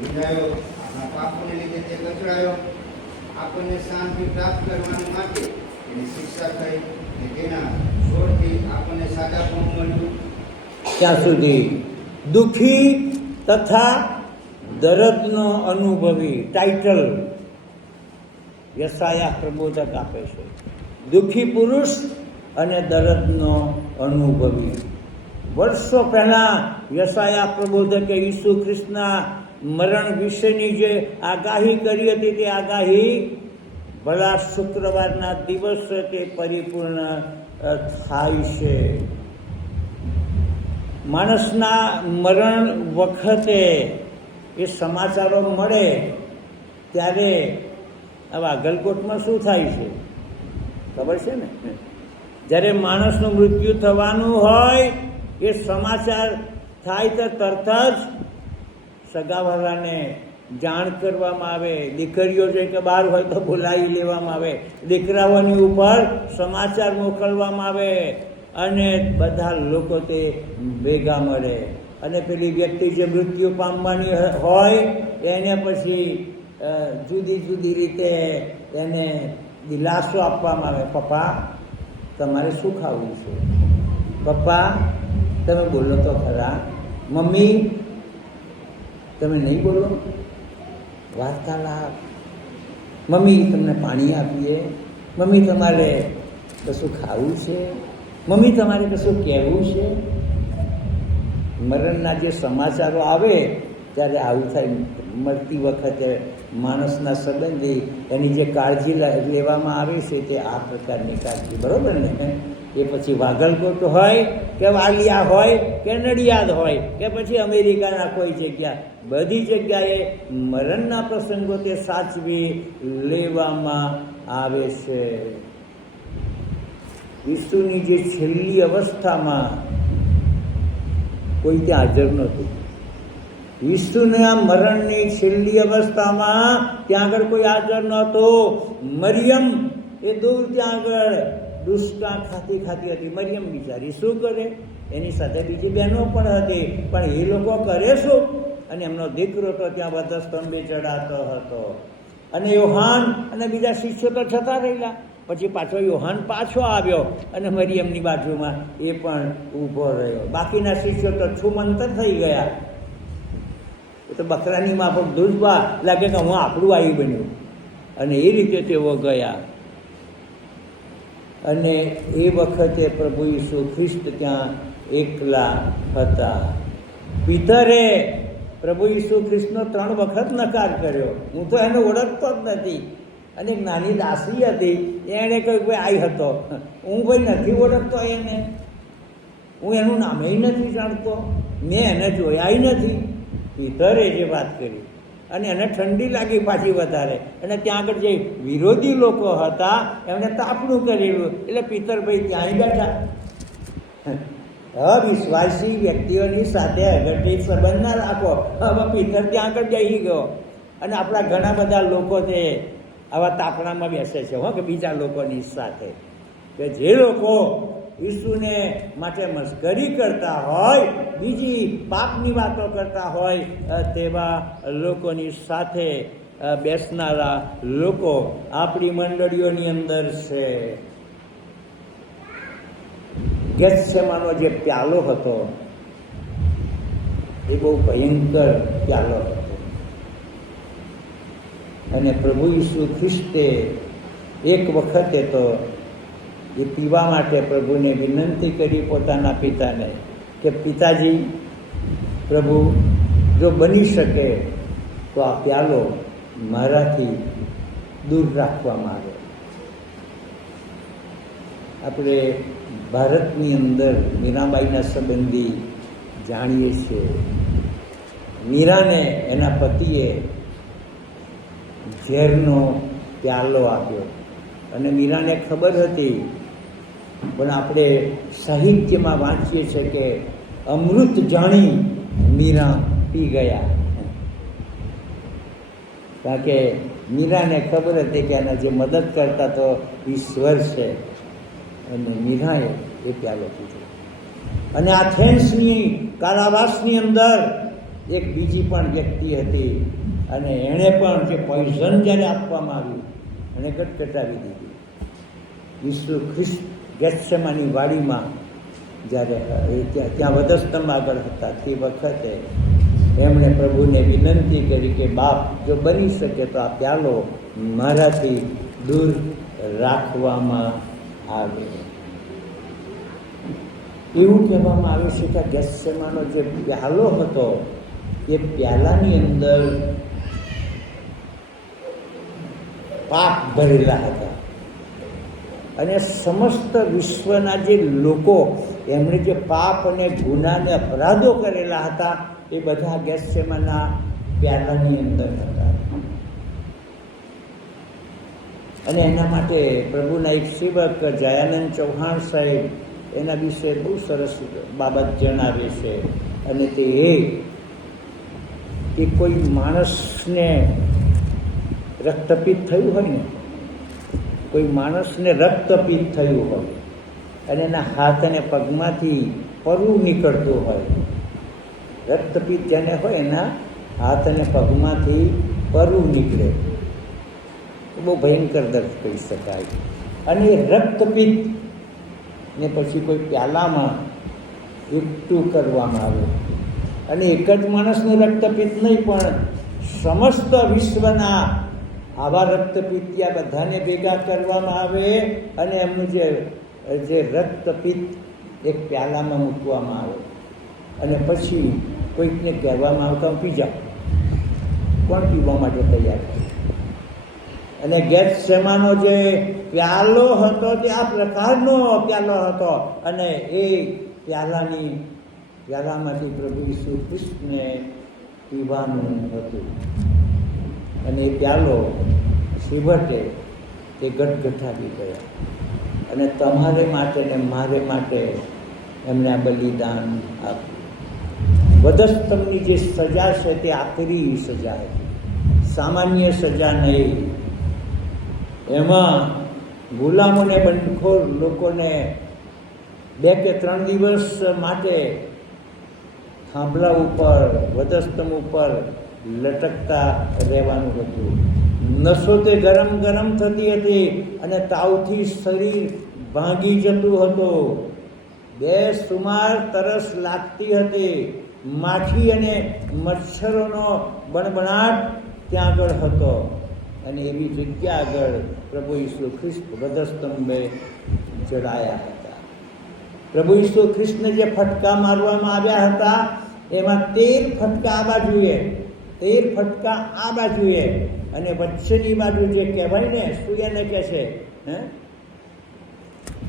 વિંધાયો, આપણા પાપોને લીધે તે કચડાયો. આપણને શાંતિ પ્રાપ્ત કરવાને માટે એની શિક્ષા થઈ, અને તેના છોડથી આપણને સાજાપણું મળ્યું. ત્યાં સુધી દુઃખી તથા દર્દનો અનુભવી ટાઇટલ યશાયા પ્રબોધક આપે છે. દુઃખી પુરુષ અને દર્દનો અનુભવી. વર્ષો પહેલાં યશાયા પ્રબોધકે ઈસુ ખ્રિસ્તના મરણ વિશેની જે આગાહી કરી હતી, તે આગાહી ભલા શુક્રવારના દિવસે તે પરિપૂર્ણ થાય છે. માણસના મરણ વખતે એ સમાચારો મળે ત્યારે આવા ગલગોટમાં શું થાય છે ખબર છે ને? જ્યારે માણસનું મૃત્યુ થવાનું હોય એ સમાચાર થાય તો તરત જ સગાવાળાને જાણ કરવામાં આવે. દીકરીઓ જે કે બહાર હોય તો બોલાવી લેવામાં આવે. દીકરાઓની ઉપર સમાચાર મોકલવામાં આવે અને બધા લોકો તે ભેગા મળે. અને પેલી વ્યક્તિ જે મૃત્યુ પામવાની હોય એને પછી જુદી જુદી રીતે એને દિલાસો આપવામાં આવે. પપ્પા, તમારે શું ખાવું છે? પપ્પા, તમે બોલો તો ખરા. મમ્મી, તમે નહીં બોલો. વાર્તાલાપ. મમ્મી, તમને પાણી આપીએ. મમ્મી, તમારે કશું ખાવું છે? મમ્મી, તમારે કશું કહેવું છે? મરણના જે સમાચારો આવે ત્યારે આવું થાય. મળતી વખતે માણસના સંબંધી એની જે કાળજી લેવામાં આવે છે તે આ પ્રકારની કાળજી, બરાબર ને? એ પછી વાગલકોટ હોય કે વાલિયા હોય કે નડિયાદ હોય કે પછી અમેરિકાના કોઈ જગ્યા, બધી જગ્યાએ મરણના પ્રસંગો તે સાચવી લેવામાં આવે છે. ઈસુની જે છેલ્લી અવસ્થામાં કોઈ ત્યાં હાજર નહોતું. ઈસુના મરણની છેલ્લી અવસ્થામાં ત્યાં આગળ કોઈ હાજર નહોતો. મરિયમ એ દૂર ત્યાં આગળ દુષ્કા ખાતી હતી. મરિયમ બિચારી શું કરે? એની સાથે બીજી બહેનો પણ હતી, પણ એ લોકો કરે શું? અને એમનો દીકરો તો ત્યાં વધસ્તંભે ચડાતો હતો. અને યોહાન અને બીજા શિષ્યો તો જતા રહેલા. પછી પાછો યોહાન પાછો આવ્યો અને મરિયમની બાજુમાં એ પણ ઊભો રહ્યો. બાકીના શિષ્યો તો છુમંતર થઈ ગયા. એ તો બકરાની માફક દૂધવા લાગે કે હું આપણું આવી બન્યું. અને એ રીતે તેઓ ગયા. અને એ વખતે પ્રભુ ઈસુ ખ્રિસ્ત ત્યાં એકલા હતા. પિતરે પ્રભુ ઈસુ ખ્રિસ્તનો 3 વખત નકાર કર્યો. હું તો એને ઓળખતો જ નથી. અને એક નાની દાસી હતી, એણે કહ્યું ભાઈ આઈ હતો. હું ભાઈ નથી ઓળખતો એને, હું એનું નામે નથી જાણતો, મેં એને જોયા નથી. પિતરે જે વાત કરી અને એને ઠંડી લાગી પાછી વધારે. અને ત્યાં આગળ જે વિરોધી લોકો હતા એમણે તાપણું કરેલું. એટલે પિતરભાઈ ત્યાં બેઠા. અવિશ્વાસી વ્યક્તિઓની સાથે અઘટિત સંબંધ ના રાખો. હવે પિતર ત્યાં આગળ જઈ ગયો. અને આપણા ઘણા બધા લોકો તે આવા તાપણામાં બેસે છે કે બીજા લોકોની સાથે, કે જે લોકો ઈસુને માટે મસ્કરી કરતા હોય, બીજી પાપની વાતો કરતા હોય, તેવા લોકોની સાથે બેસનારા લોકો આપણી મંડળીઓની અંદર છે. ગેત્સેમાનો જે પ્યાલો હતો એ બહુ ભયંકર પ્યાલો હતો. અને પ્રભુ ઈસુ ખ્રિસ્તે એક વખતે તો એ પીવા માટે પ્રભુને વિનંતી કરી પોતાના પિતાને કે પિતાજી, પ્રભુ, જો બની શકે તો આ પ્યાલો મારાથી દૂર રાખવામાં આવે. આપણે ભારતની અંદર મીરાબાઈના સંબંધી જાણીએ છીએ. મીરાને એના પતિએ ઝેરનો પ્યાલો આપ્યો અને મીરાને ખબર હતી, પણ આપણે સાહિત્યમાં વાંચીએ છીએ કે અમૃત જાણી મીરા પી ગયા. કારણ કે મીરાને ખબર હતી કે એના જે મદદ કરતા તો ઈશ્વર છે, અને મીરાએ એ પ્યાલો પીધો. અને આથેન્સની કારાવાસની અંદર એક બીજી પણ વ્યક્તિ હતી, અને એણે પણ જે પોઈઝન જ્યારે આપવામાં આવ્યું એણે ગટગટાવી દીધી. ઈસુ ખ્રિસ્ત ગેથસેમાની વાડીમાં જ્યારે ત્યાં વધસ્તંભ આગળ હતા તે વખતે એમણે પ્રભુને વિનંતી કરી કે બાપ, જો બની શકે તો આ પ્યાલો મારાથી દૂર રાખવામાં આવે. એવું કહેવામાં આવે છે કે ગેથસેમાનો જે પ્યાલો હતો એ પ્યાલાની અંદર પાપ ભરેલા હતા, અને સમસ્ત વિશ્વના જે લોકો એમણે જે પાપ અને ગુનાને અપરાધો કરેલા હતા એ બધા ગેથસેમાના પ્યાલાની અંદર હતા. અને એના માટે પ્રભુના એક સેવક જયાનંદ ચૌહાણ સાહેબ એના વિશે બહુ સરસ બાબત જણાવે છે. અને તે એ કે કોઈ માણસને રક્તપિત્ત થયું હોય ને, કોઈ માણસને રક્તપિત્ત થયું હોય અને એના હાથ અને પગમાંથી પરવું નીકળતું હોય, રક્તપિત્ત જેને હોય એના હાથ અને પગમાંથી પરવું નીકળે, બહુ ભયંકર દર્દ કહી શકાય. અને એ રક્તપિત્ત ને પછી કોઈ પ્યાલામાં એકઠું કરવામાં આવે, અને એક જ માણસનું રક્તપિત્ત નહીં પણ સમસ્ત વિશ્વના આવા રક્તપિત્તિયા બધાને ભેગા કરવામાં આવે, અને એમનું જે રક્તપિત્ત એક પ્યાલામાં મૂકવામાં આવે, અને પછી કોઈકને કહેવામાં આવતા પી જાઓ. કોણ પીવા માટે તૈયાર છે? અને ગેથસેમાનો જે પ્યાલો હતો તે આ પ્રકારનો પ્યાલો હતો, અને એ પ્યાલામાંથી પ્રભુ ઈસુ ખ્રિસ્તને પીવાનું હતું. અને એ પ્યાલો છેવટે તે ગટગટાવી ગયા, અને તમારે માટે ને મારે માટે એમને આ બલિદાન આપ્યું. વધસ્તંભની જે સજા છે તે આખરી સજા હતી, સામાન્ય સજા નહીં. એમાં ગુલામોને, બંધખોર લોકોને 2 કે 3 દિવસ માટે થાંભલા ઉપર, વધસ્તંભ ઉપર લટકતા રહેવાનું હતું. નસો તે ગરમ થતી હતી અને તાવથી શરીર ભાંગી જતું હતું. બેસુમાર તરસ લાગતી હતી. માખી અને મચ્છરોનો બણબણાટ ત્યાં આગળ હતો, અને એવી જગ્યા આગળ પ્રભુ ઈસુ ખ્રિસ્ત વધસ્તંભે જડાયા હતા. પ્રભુ ઈસુ ખ્રિસ્તને જે ફટકા મારવામાં આવ્યા હતા એમાં 13 ફટકા આ બાજુએ, 13 ફટકા આ બાજુએ, અને વચ્ચેની બાજુ જે કહેવાય ને, શું એને કહે છે,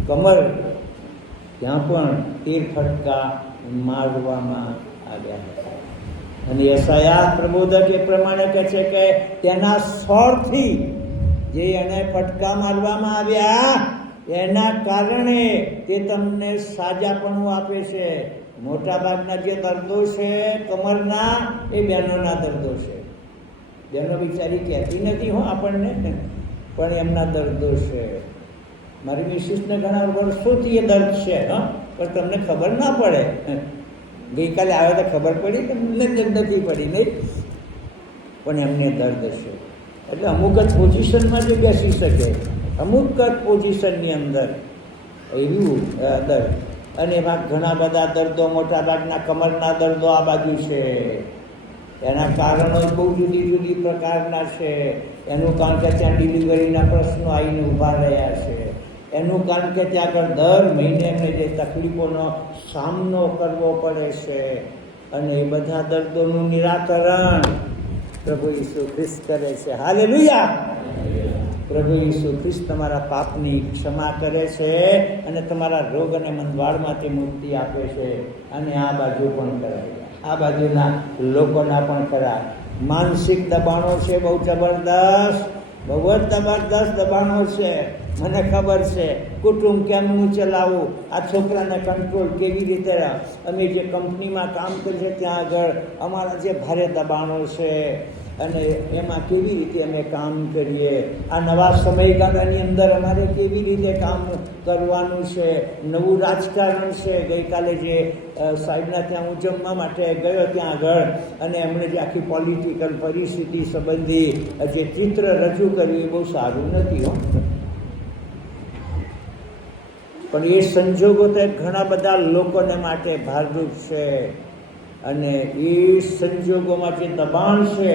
કમર, ત્યાં પણ 13 ફટકા મારવામાં આવ્યા હતા. અને યશાયા પ્રબોધક એ પ્રમાણે કહે છે કે તેના સ્વરથી જે એને ફટકા મારવામાં આવ્યા એના કારણે તે તમને સાજાપણું આપે છે. મોટા ભાગના જે દર્દો છે કમરના, એ બહેનોના દર્દો છે. બહેનો બિચારી કહેતી નથી હો આપણને, પણ એમના દર્દો છે. મારી મિસિસને ઘણા વર્ષોથી એ દર્દ છે, પણ તમને ખબર ના પડે. ગઈકાલે આવ્યા તો ખબર પડી, તમને નથી પડી નહીં, પણ એમને દર્દ છે. એટલે અમુક જ પોઝિશનમાં જે બેસી શકે, અમુક જ પોઝિશનની અંદર એવું દર્દ. અને એમાં ઘણા બધા દર્દો, મોટા ભાગના કમરના દર્દો આ બાજુ છે. એના કારણો બહુ જુદી જુદી પ્રકારના છે. એનું કારણ કે ત્યાં ડિલિવરીના પ્રશ્નો આવીને ઊભા રહ્યા છે. એનું કારણ કે ત્યાં આગળ દર મહિને એમને જે તકલીફોનો સામનો કરવો પડે છે, અને એ બધા દર્દોનું નિરાકરણ પ્રભુ ઈસુ ખ્રિસ્ત કરે છે. હાલેલુયા! પ્રભુ ઈસુ ખ્રિસ્ત તમારા પાપની ક્ષમા કરે છે અને તમારા રોગ અને મંદવાડમાંથી મુક્તિ આપે છે. અને આ બાજુ પણ કરાય, આ બાજુના લોકોના પણ ખરા. માનસિક દબાણો છે, બહુ જબરદસ્ત, બહુ જ જબરદસ્ત દબાણો છે. મને ખબર છે કુટુંબ કેમનું ચલાવવું, આ છોકરાને કંટ્રોલ કેવી રીતે. અમે જે કંપનીમાં કામ કરીએ ત્યાં આગળ અમારા જે ભારે દબાણો છે, અને એમાં કેવી રીતે અમે કામ કરીએ. આ નવા સમયગાળાની અંદર અમારે કેવી રીતે કામ કરવાનું છે. નવું રાજકારણ છે. ગઈકાલે જે સાહેબના ત્યાં હું જમવા માટે ગયો ત્યાં આગળ, અને એમણે જે આખી પોલિટિકલ પરિસ્થિતિ સંબંધી જે ચિત્ર રજૂ કર્યું એ બહુ સારું નથી હો. પણ એ સંજોગો તો ઘણા બધા લોકોને માટે ભારરૂપ છે, અને એ સંજોગોમાં જે દબાણ છે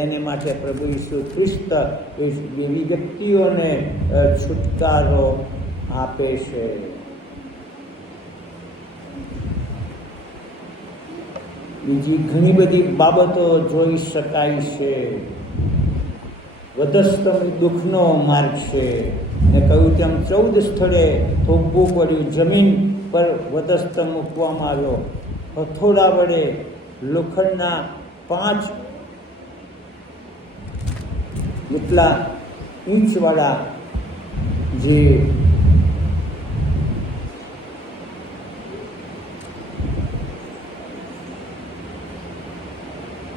એને માટે પ્રભુ ઈસુ ખ્રિસ્ત એવી વ્યક્તિઓને છુટકારો આપે છે. બીજી ઘણી બધી બાબતો જોઈ શકાય છે. વધસ્તમ દુઃખનો માર્ગ છે. ને કહ્યું તેમ 14 સ્થળે થોભવું પડ્યું. જમીન પર વધસ્તમ મૂકવામાં આવ્યો. હથોડા વડે લોખંડના 5 જેટલા ઇંચવાળા જે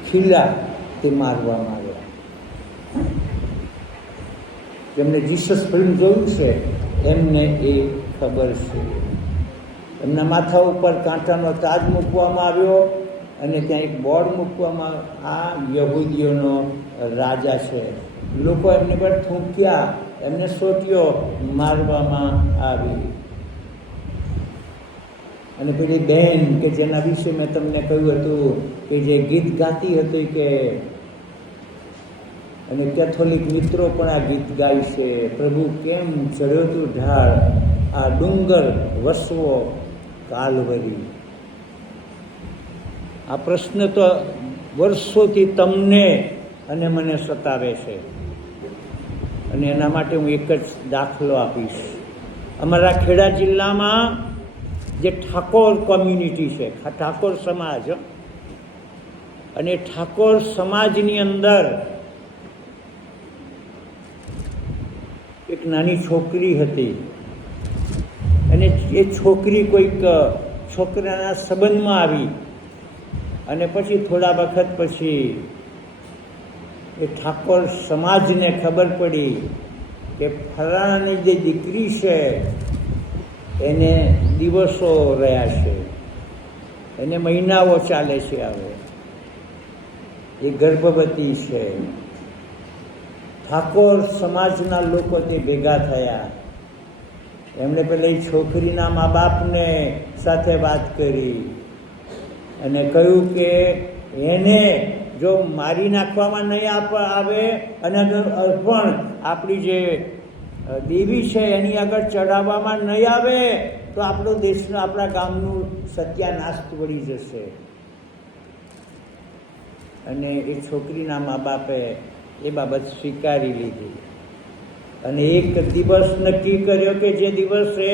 ખીલા તે મારવામાં આવ્યા. જેમને જીસસ ફિલ્મ જોયું છે એમને એ ખબર છે. એમના માથા ઉપર કાંટાનો તાજ મૂકવામાં આવ્યો, અને ત્યાં એક બોર્ડ મૂકવામાં, આ યહૂદીઓનો રાજા છે. લોકો એમની પર થૂંક્યા, એમને સોટીઓ મારવામાં આવી. અને પેલી બહેન કે જેના વિશે મેં તમને કહ્યું હતું કે જે ગીત ગાતી હતી કે, અને કેથોલિક મિત્રો પણ આ ગીત ગાય છે, પ્રભુ કેમ ચડ્યો તું ઢાળ, આ ડુંગર વસવો કાલવરી. આ પ્રશ્ન તો વર્ષોથી તમને અને મને સતાવે છે, અને એના માટે હું એક જ દાખલો આપીશ. અમારા ખેડા જિલ્લામાં જે ઠાકોર કોમ્યુનિટી છે, ઠાકોર સમાજ, અને ઠાકોર સમાજની અંદર એક નાની છોકરી હતી, અને એ છોકરી કોઈક છોકરાના સંબંધમાં આવી, અને પછી થોડા વખત પછી એ ઠાકોર સમાજને ખબર પડી કે ફલાણાની જે દીકરી છે એને દિવસો રહ્યા છે, એને મહિનાઓ ચાલે છે, હવે એ ગર્ભવતી છે. ઠાકોર સમાજના લોકો તે ભેગા થયા. એમણે પેલા એ છોકરીના મા બાપને સાથે વાત કરી અને કહ્યું કે એને જો મારી નાખવામાં નહીં આવે, અને પણ આપણી જે દેવી છે એની આગળ ચડાવવામાં નહીં આવે તો આપણો દેશનું, આપણા ગામનું સત્યાનાશ વળી જશે. અને એ છોકરીના મા બાપે એ બાબત સ્વીકારી લીધી, અને એક દિવસ નક્કી કર્યો કે જે દિવસે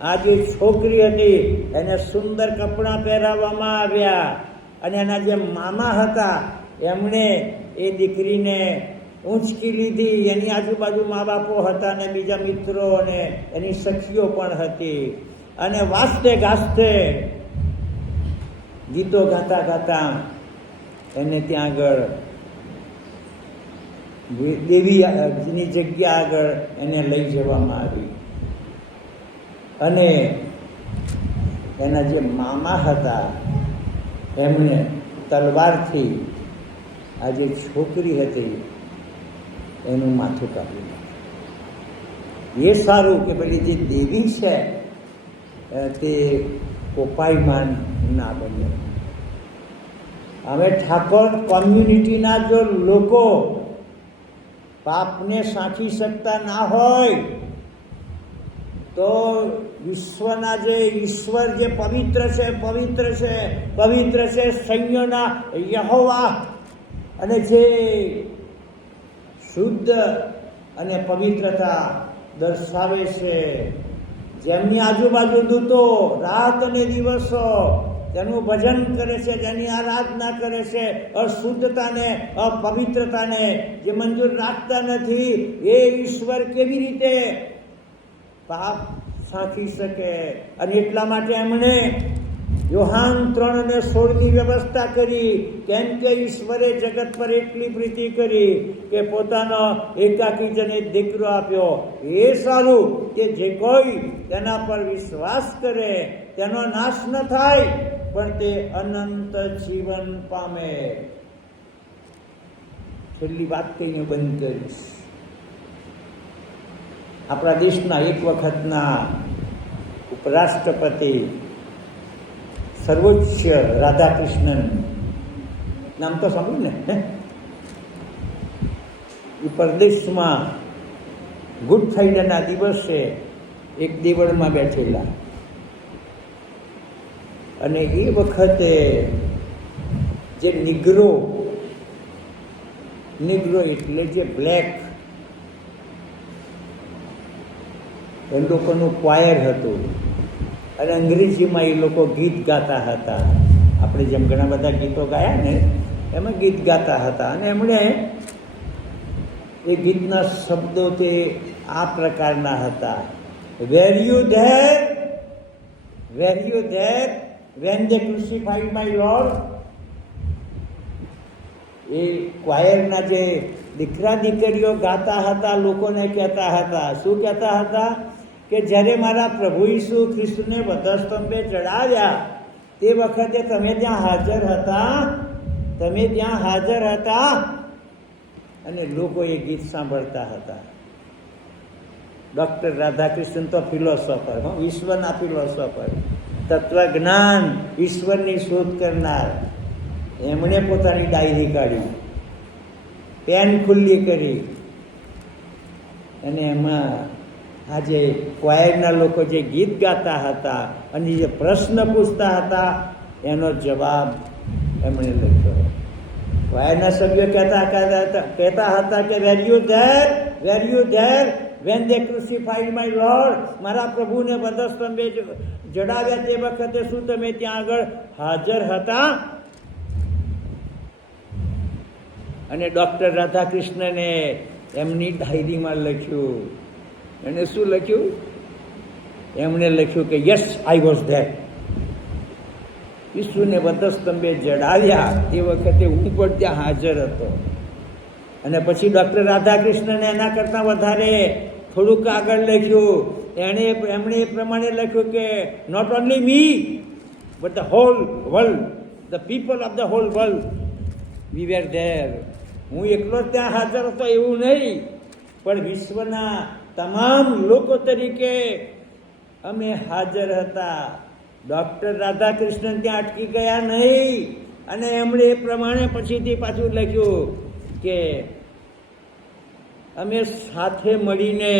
આ જે છોકરી હતી એને સુંદર કપડાં પહેરાવવામાં આવ્યા, અને એના જે મામા હતા એમણે એ દીકરીને ઊંચકી લીધી. એની આજુબાજુ મા બાપો હતા, અને બીજા મિત્રો અને એની સખીઓ પણ હતી, અને વાસ્તે ગાસ્તે ગીતો ગાતા ગાતા એને ત્યાં આગળ દેવીની જગ્યા આગળ એને લઈ જવામાં આવી. અને એના જે મામા હતા એમણે તલવારથી આ જે છોકરી હતી એનું માથું કાપી નાખ્યું. એ સારું કે પેલી જે દેવી છે તે કોપાયમાન ના બને. હવે ઠાકોર કોમ્યુનિટીના જો લોકો પાપને સાંખી શકતા ના હોય તો વિશ્વના જે ઈશ્વર જે પવિત્ર છે સૈન્યોના યહોવા, અને જે શુદ્ધ અને પવિત્રતા દર્શાવે છે, જેમની આજુબાજુ દૂતો રાત અને દિવસો તેનું ભજન કરે છે, તેની આરાધના કરે છે, અશુદ્ધતાને અપવિત્રતાને જે મંજૂર રાખતા નથી, એ ઈશ્વર કેવી રીતે પાપ સાંખી શકે? અને એટલા માટે એમણે યોહાન 3:16 વ્યવસ્થા કરી, કેમ કે ઈશ્વરે જગત પર એટલી પ્રીતિ કરી કે પોતાનો એકાકી જનિત દીકરો આપ્યો. એ સારું કે જે કોઈ તેના પર વિશ્વાસ કરે તેનો નાશ ન થાય, પણ તે અનંત જીવન પામે. છેલ્લી વાત કહીને બંધ કરીશ. આપણા દેશના એક વખતના ઉપરાષ્ટ્રપતિ સર્વોચ્ચ રાધાકૃષ્ણન, નામ તો સાંભળ્યું ને? એ પરદેશમાં ગુડ ફ્રાઈડેના દિવસે એક દેવળમાં બેઠેલા, અને એ વખતે જે નિગ્રો એટલે જે બ્લેક, એ લોકોનું ક્વાયર હતું, અને અંગ્રેજીમાં એ લોકો ગીત ગાતા હતા. આપણે જેમ ઘણા બધા ગીતો ગાયા ને, એમાં ગીત ગાતા હતા. અને એમણે એ ગીતના શબ્દો તે આ પ્રકારના હતા: were you there when they crucified my Lord. એ ક્વાયરના જે દીકરા દીકરીઓ ગાતા હતા, લોકોને કહેતા હતા. શું કહેતા હતા? કે જ્યારે મારા પ્રભુ ઈસુ ખ્રિસ્તને વધસ્તંભે ચડાવ્યા તે વખતે તમે ત્યાં હાજર હતા, અને લોકો એ ગીત સાંભળતા હતા. ડૉક્ટર રાધાકૃષ્ણન તો ફિલોસોફર, વિશ્વના ફિલોસોફર, તત્વજ્ઞાન, ઈશ્વરની શોધ કરનાર, એમણે પોતાની ડાયરી કાઢી, પેન ખુલ્લી કરી, અને એમાં આજે ક્વાયરના લોકો જે ગીત ગાતા હતા અને જે પ્રશ્ન પૂછતા હતા એનો જવાબ એમણે લખ્યો. ક્વાયરના સભ્યો કહેતા હતા કે were you there when they crucified my Lord. મારા પ્રભુને વધસ્તંભે જડાવ્યા તે વખતે શું તમે ત્યાં આગળ હાજર હતા? અને ડૉક્ટર રાધાકૃષ્ણને એમની ડાયરીમાં લખ્યું. એને શું લખ્યું? એમણે લખ્યું કે યસ, આઈ વોઝ ધેર. ઈસુને વધસ્તંભે જડાવ્યા તે વખતે હું પણ ત્યાં હાજર હતો. અને પછી ડૉક્ટર રાધાકૃષ્ણને એના કરતાં વધારે થોડુંક આગળ લખ્યું. એમણે એ પ્રમાણે લખ્યું કે not only me but the whole world, the people of the whole world, we were there. હું એકલો જ ત્યાં હાજર હતો એવું નહીં, પણ વિશ્વના તમામ લોકો તરીકે અમે હાજર હતા. ડૉક્ટર રાધાકૃષ્ણન ત્યાં અટકી ગયા નહીં, અને એમણે એ પ્રમાણે પછીથી પાછું લખ્યું કે અમે સાથે મળીને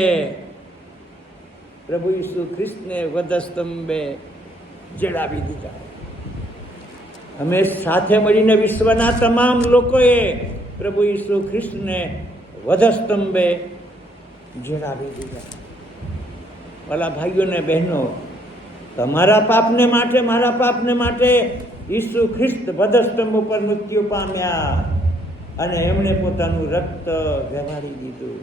પ્રભુ ઈસુ ખ્રિસ્તને વધસ્તંભે જડાવી દીધા. અમે સાથે મળીને વિશ્વના તમામ લોકોએ પ્રભુ ઈસુ ખ્રિસ્તને વધસ્તંભે જડાવી દીધા. ભલા ભાઈઓ ને બહેનો, તમારા પાપને માટે, મારા પાપને માટે ઈસુ ખ્રિસ્ત વધસ્તંભ ઉપર મૃત્યુ પામ્યા, અને એમણે પોતાનું રક્ત વહેવાડી દીધું.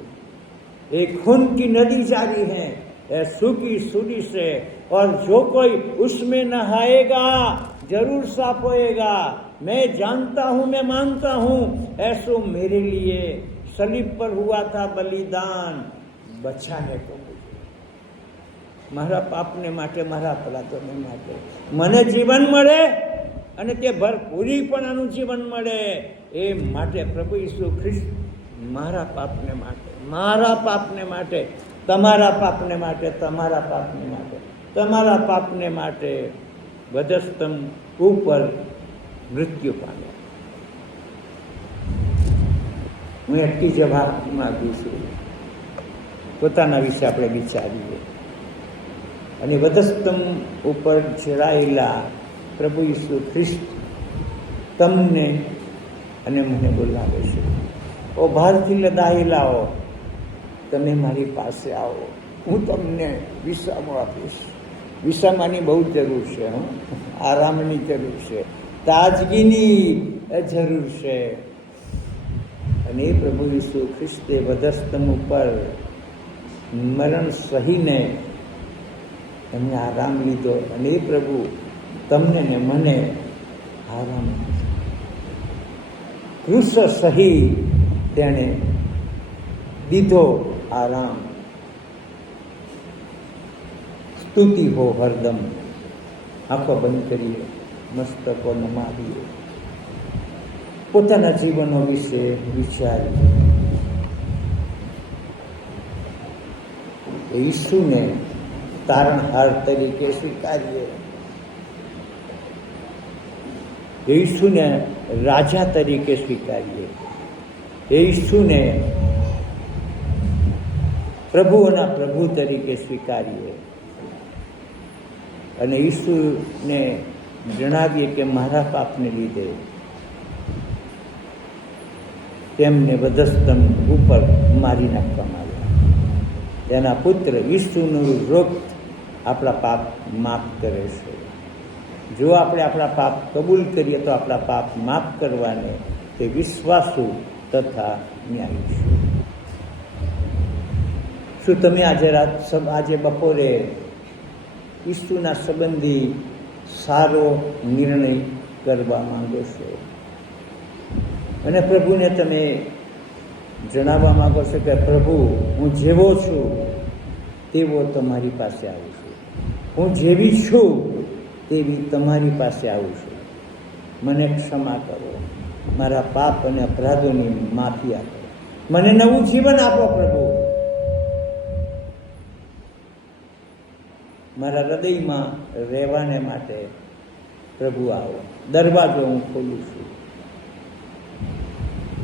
एक खून की नदी जारी है, यह सूखी सूली से, और जो कोई उसमें नहाएगा जरूर साफ होएगा. मैं जानता हूँ, मैं मानता हूँ, ऐसो मेरे लिए सलीब पर हुआ था बलिदान, बचाने को मुझे. મારા પાપને માટે, મારા અપરાધોને માટે મને જીવન મળે, અને તે ભરપૂરી પણ આનું જીવન મળે, એ માટે પ્રભુ ઈસુ ખ્રિસ્ત મારા પાપને માટે, મારા પાપને માટે, તમારા પાપને માટે, તમારા પાપને માટે, તમારા પાપને માટે વધસ્તંભ ઉપર મૃત્યુ પામ્યા. હું અટકી જવા માગું છું. પોતાના વિશે આપણે વિચારીએ. અને વધસ્તંભ ઉપર ચડાયેલા પ્રભુ ઈસુ ખ્રિસ્ત તમને અને મને બોલાવે છે, ઓ ભારથી લદાયેલાઓ, તમે મારી પાસે આવો, હું તમને વિશ્રામો આપીશ. વિશ્રામની બહુ જરૂર છે, આરામની જરૂર છે, તાજગીની જરૂર છે. અને એ પ્રભુ ઈસુ ખ્રિસ્તે વધસ્તંભ ઉપર મરણ સહીને એમને આરામ લીધો. અને એ પ્રભુ તમને ને મને આરામ ક્રુસ સહી તેણે દીધો આરામ. સ્તુતિ હો હરદમ. આંખો બંધ કરીએ, મસ્તકો નમાવીએ, પોતાના જીવનો વિશે વિચારીએ. ઈસુને તારણહાર તરીકે સ્વીકારીએ, ઈસુને રાજા તરીકે સ્વીકારીએ, ઈસુને પ્રભુઓના પ્રભુ તરીકે સ્વીકારીએ. અને ઈસુને જણાવીએ કે મારા પાપને લીધે તેમને વધસ્તંભ ઉપર મારી નાખવામાં આવ્યા. તેના પુત્ર ઈસુનું રક્ત આપણા પાપ માફ કરે છે. જો આપણે આપણા પાપ કબૂલ કરીએ તો આપણા પાપ માફ કરવાને તે વિશ્વાસુ તથા ન્યાયી છે. શું તમે આજે બપોરે ઈસુના સંબંધી સારો નિર્ણય કરવા માંગો છો? અને પ્રભુને તમે જણાવવા માંગો છો કે પ્રભુ, હું જેવો છું તેવો તમારી પાસે આવું છું, હું જેવી છું તેવી તમારી પાસે આવું છું, મને ક્ષમા કરો, મારા પાપ અને અપરાધોની માફી આપો, મને નવું જીવન આપો પ્રભુ. મારા હૃદયમાં રહેવાને માટે પ્રભુ આવો. દરવાજો હું ખોલું છું,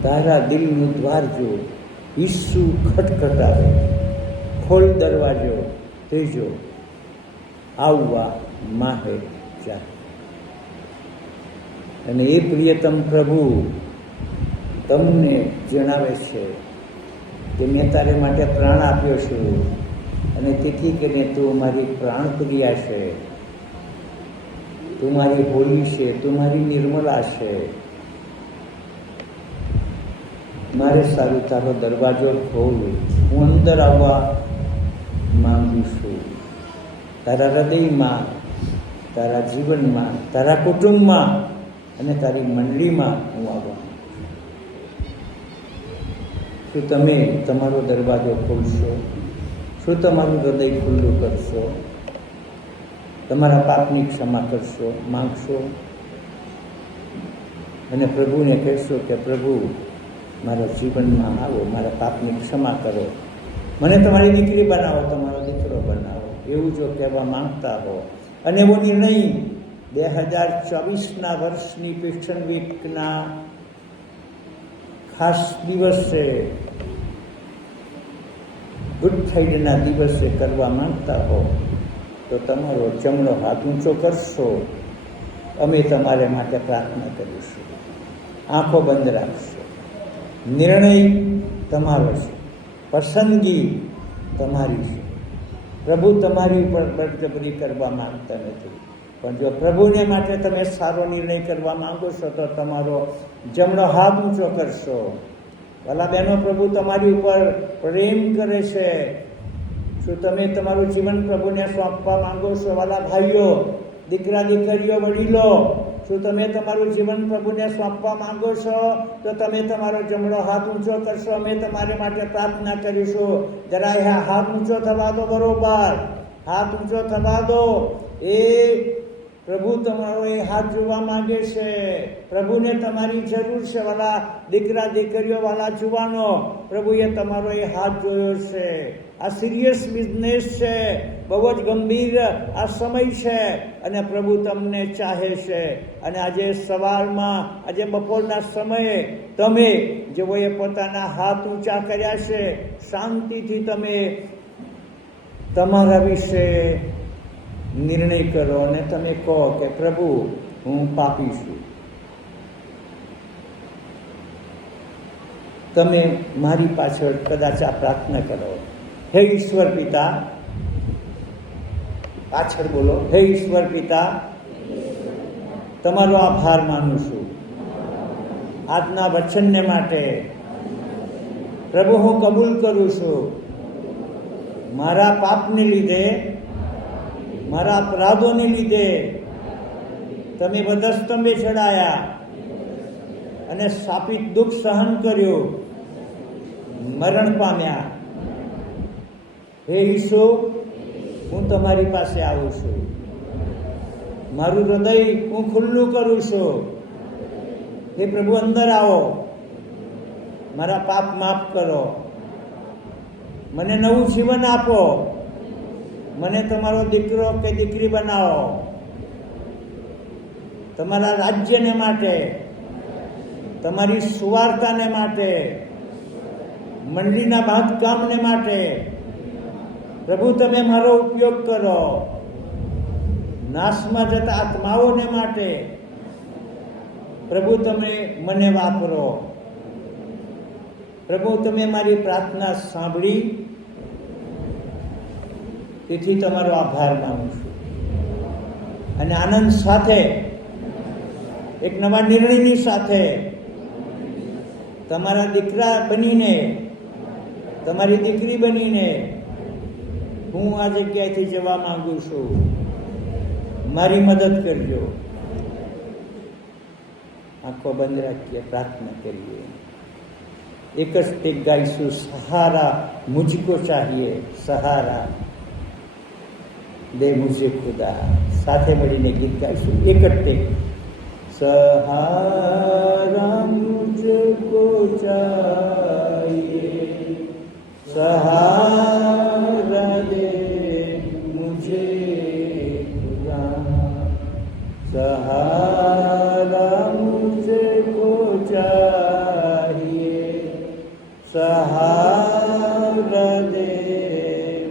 તારા દિલનું દ્વાર જો ઈસુ ખટખટાવે, ખોલ દરવાજો તેજો આવવા માહે જા. અને એ પ્રિયતમ પ્રભુ તમને જણાવે છે કે મેં તારે માટે પ્રાણ આપ્યો છું, અને તેથી કે મેં તું મારી પ્રાણ પ્રિયા છે, તું મારી હોલી છે, તું મારી નિર્મલા છે. મારે સારું તારો દરવાજો ખોલ, હું અંદર આવવા માંગુ છું. તારા હૃદયમાં, તારા જીવનમાં, તારા કુટુંબમાં અને તારી મંડળીમાં હું આવવા માંગુ છું. શું તમે તમારો દરવાજો ખોલશો? શું તમારું હૃદય ખુલ્લું કરશો? તમારા પાપની ક્ષમા કરશો, માંગશો? અને પ્રભુને કહેશો કે પ્રભુ, મારા જીવનમાં આવો, મારા પાપની ક્ષમા કરો, મને તમારી દીકરી બનાવો, તમારો દીકરો બનાવો. એવું જો કહેવા માંગતા હો, અને એવો નિર્ણય 2024ના વર્ષની પેશન વીકના ખાસ દિવસે, ગુડ ફ્રાઈડેના દિવસે કરવા માંગતા હો તો તમારો જમણો હાથ ઊંચો કરશો, અમે તમારે માટે પ્રાર્થના કરીશું. આંખો બંધ રાખશો. નિર્ણય તમારો છે, પસંદગી તમારી છે. પ્રભુ તમારી ઉપર બળજબરી કરવા માંગતા નથી, પણ જો પ્રભુને માટે તમે સારો નિર્ણય કરવા માંગો છો તો તમારો જમણો હાથ ઊંચો કરશો. ભલા બહેનો, પ્રભુ તમારી ઉપર પ્રેમ કરે છે. શું તમે તમારું જીવન પ્રભુને સોંપવા માંગો છો? વાલા ભાઈઓ, દીકરા દીકરીઓ, વડીલો, શું તમે તમારું જીવન પ્રભુને સોંપવા માંગો છો? તો તમે તમારો જમણો હાથ ઊંચો કરશો, અમે તમારી માટે પ્રાર્થના કરીશું. જરા હાથ ઊંચો થવા દો, બરોબર, હાથ ઊંચો થવા દો. એ પ્રભુ તમારો એ હાથ જોવા માંગે છે. પ્રભુને તમારી જરૂર છે. વાલા દીકરા દીકરીઓ, વાલા જુવાનો, પ્રભુએ તમારો એ હાથ જોયો છે. આ સિરિયસ બિઝનેસ છે. બહુ જ ગંભીર આ સમય છે અને પ્રભુ તમને ચાહે છે. અને આજે સવારમાં, આજે બપોરના સમયે તમે જેઓએ પોતાના હાથ ઊંચા કર્યા છે, શાંતિથી તમે તમારા વિશે નિર્ણય કરો અને તમે કહો કે પ્રભુ, હું પાપી છું. તમે મારી પાછળ કદાચ આ પ્રાર્થના કરો, હે ઈશ્વર પિતા, પાછળ બોલો, હે ઈશ્વર પિતા, તમારો આભાર માનું છું આજના વચનને માટે. પ્રભુ, હું કબૂલ કરું છું મારા પાપને લીધે, મારા અપરાધોને લીધે તમે વધસ્તંભે ચડાયા અને શાપિત દુઃખ સહન કર્યું, મરણ પામ્યા. હે ઈસુ, હું તમારી પાસે આવું છું. મારું હૃદય હું ખુલ્લું કરું છું. હે પ્રભુ, અંદર આવો, મારા પાપ માફ કરો, મને નવું જીવન આપો, મને તમારો દીકરો કે દીકરી બનાવો. તમારા રાજ્યને માટે, તમારી સુવાર્તાને માટે, મંડળીના બાંધકામને માટે પ્રભુ તમે મારો ઉપયોગ કરો. નાશમાં જતા આત્માઓને માટે પ્રભુ તમે મને વાપરો. પ્રભુ, તમે મારી પ્રાર્થના સાંભળી, તેથી તમારો આભાર માનું છું. અને આનંદ સાથે, એક નવા નિર્ણયની સાથે તમારા દીકરા બનીને, તમારી દીકરી બનીને હું આ જગ્યાએથી જવા માંગુ છું. મારી મદદ કરજો. આંખો બંધ રાખીએ, પ્રાર્થના કરીએ. એક જ ટેક ગાઈશું, સહારા મુझको चाहिए, સહારા દે મુझे खुदा. સાથે મળીને ગીત ગાઈશું, એક જ ટેક. સહારા મુझको चाहिए, सहारा दे मुझे खुदा, सहारा मुझको चाहिए, सहारा दे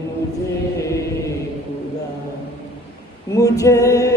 मुझे खुदा. मुझे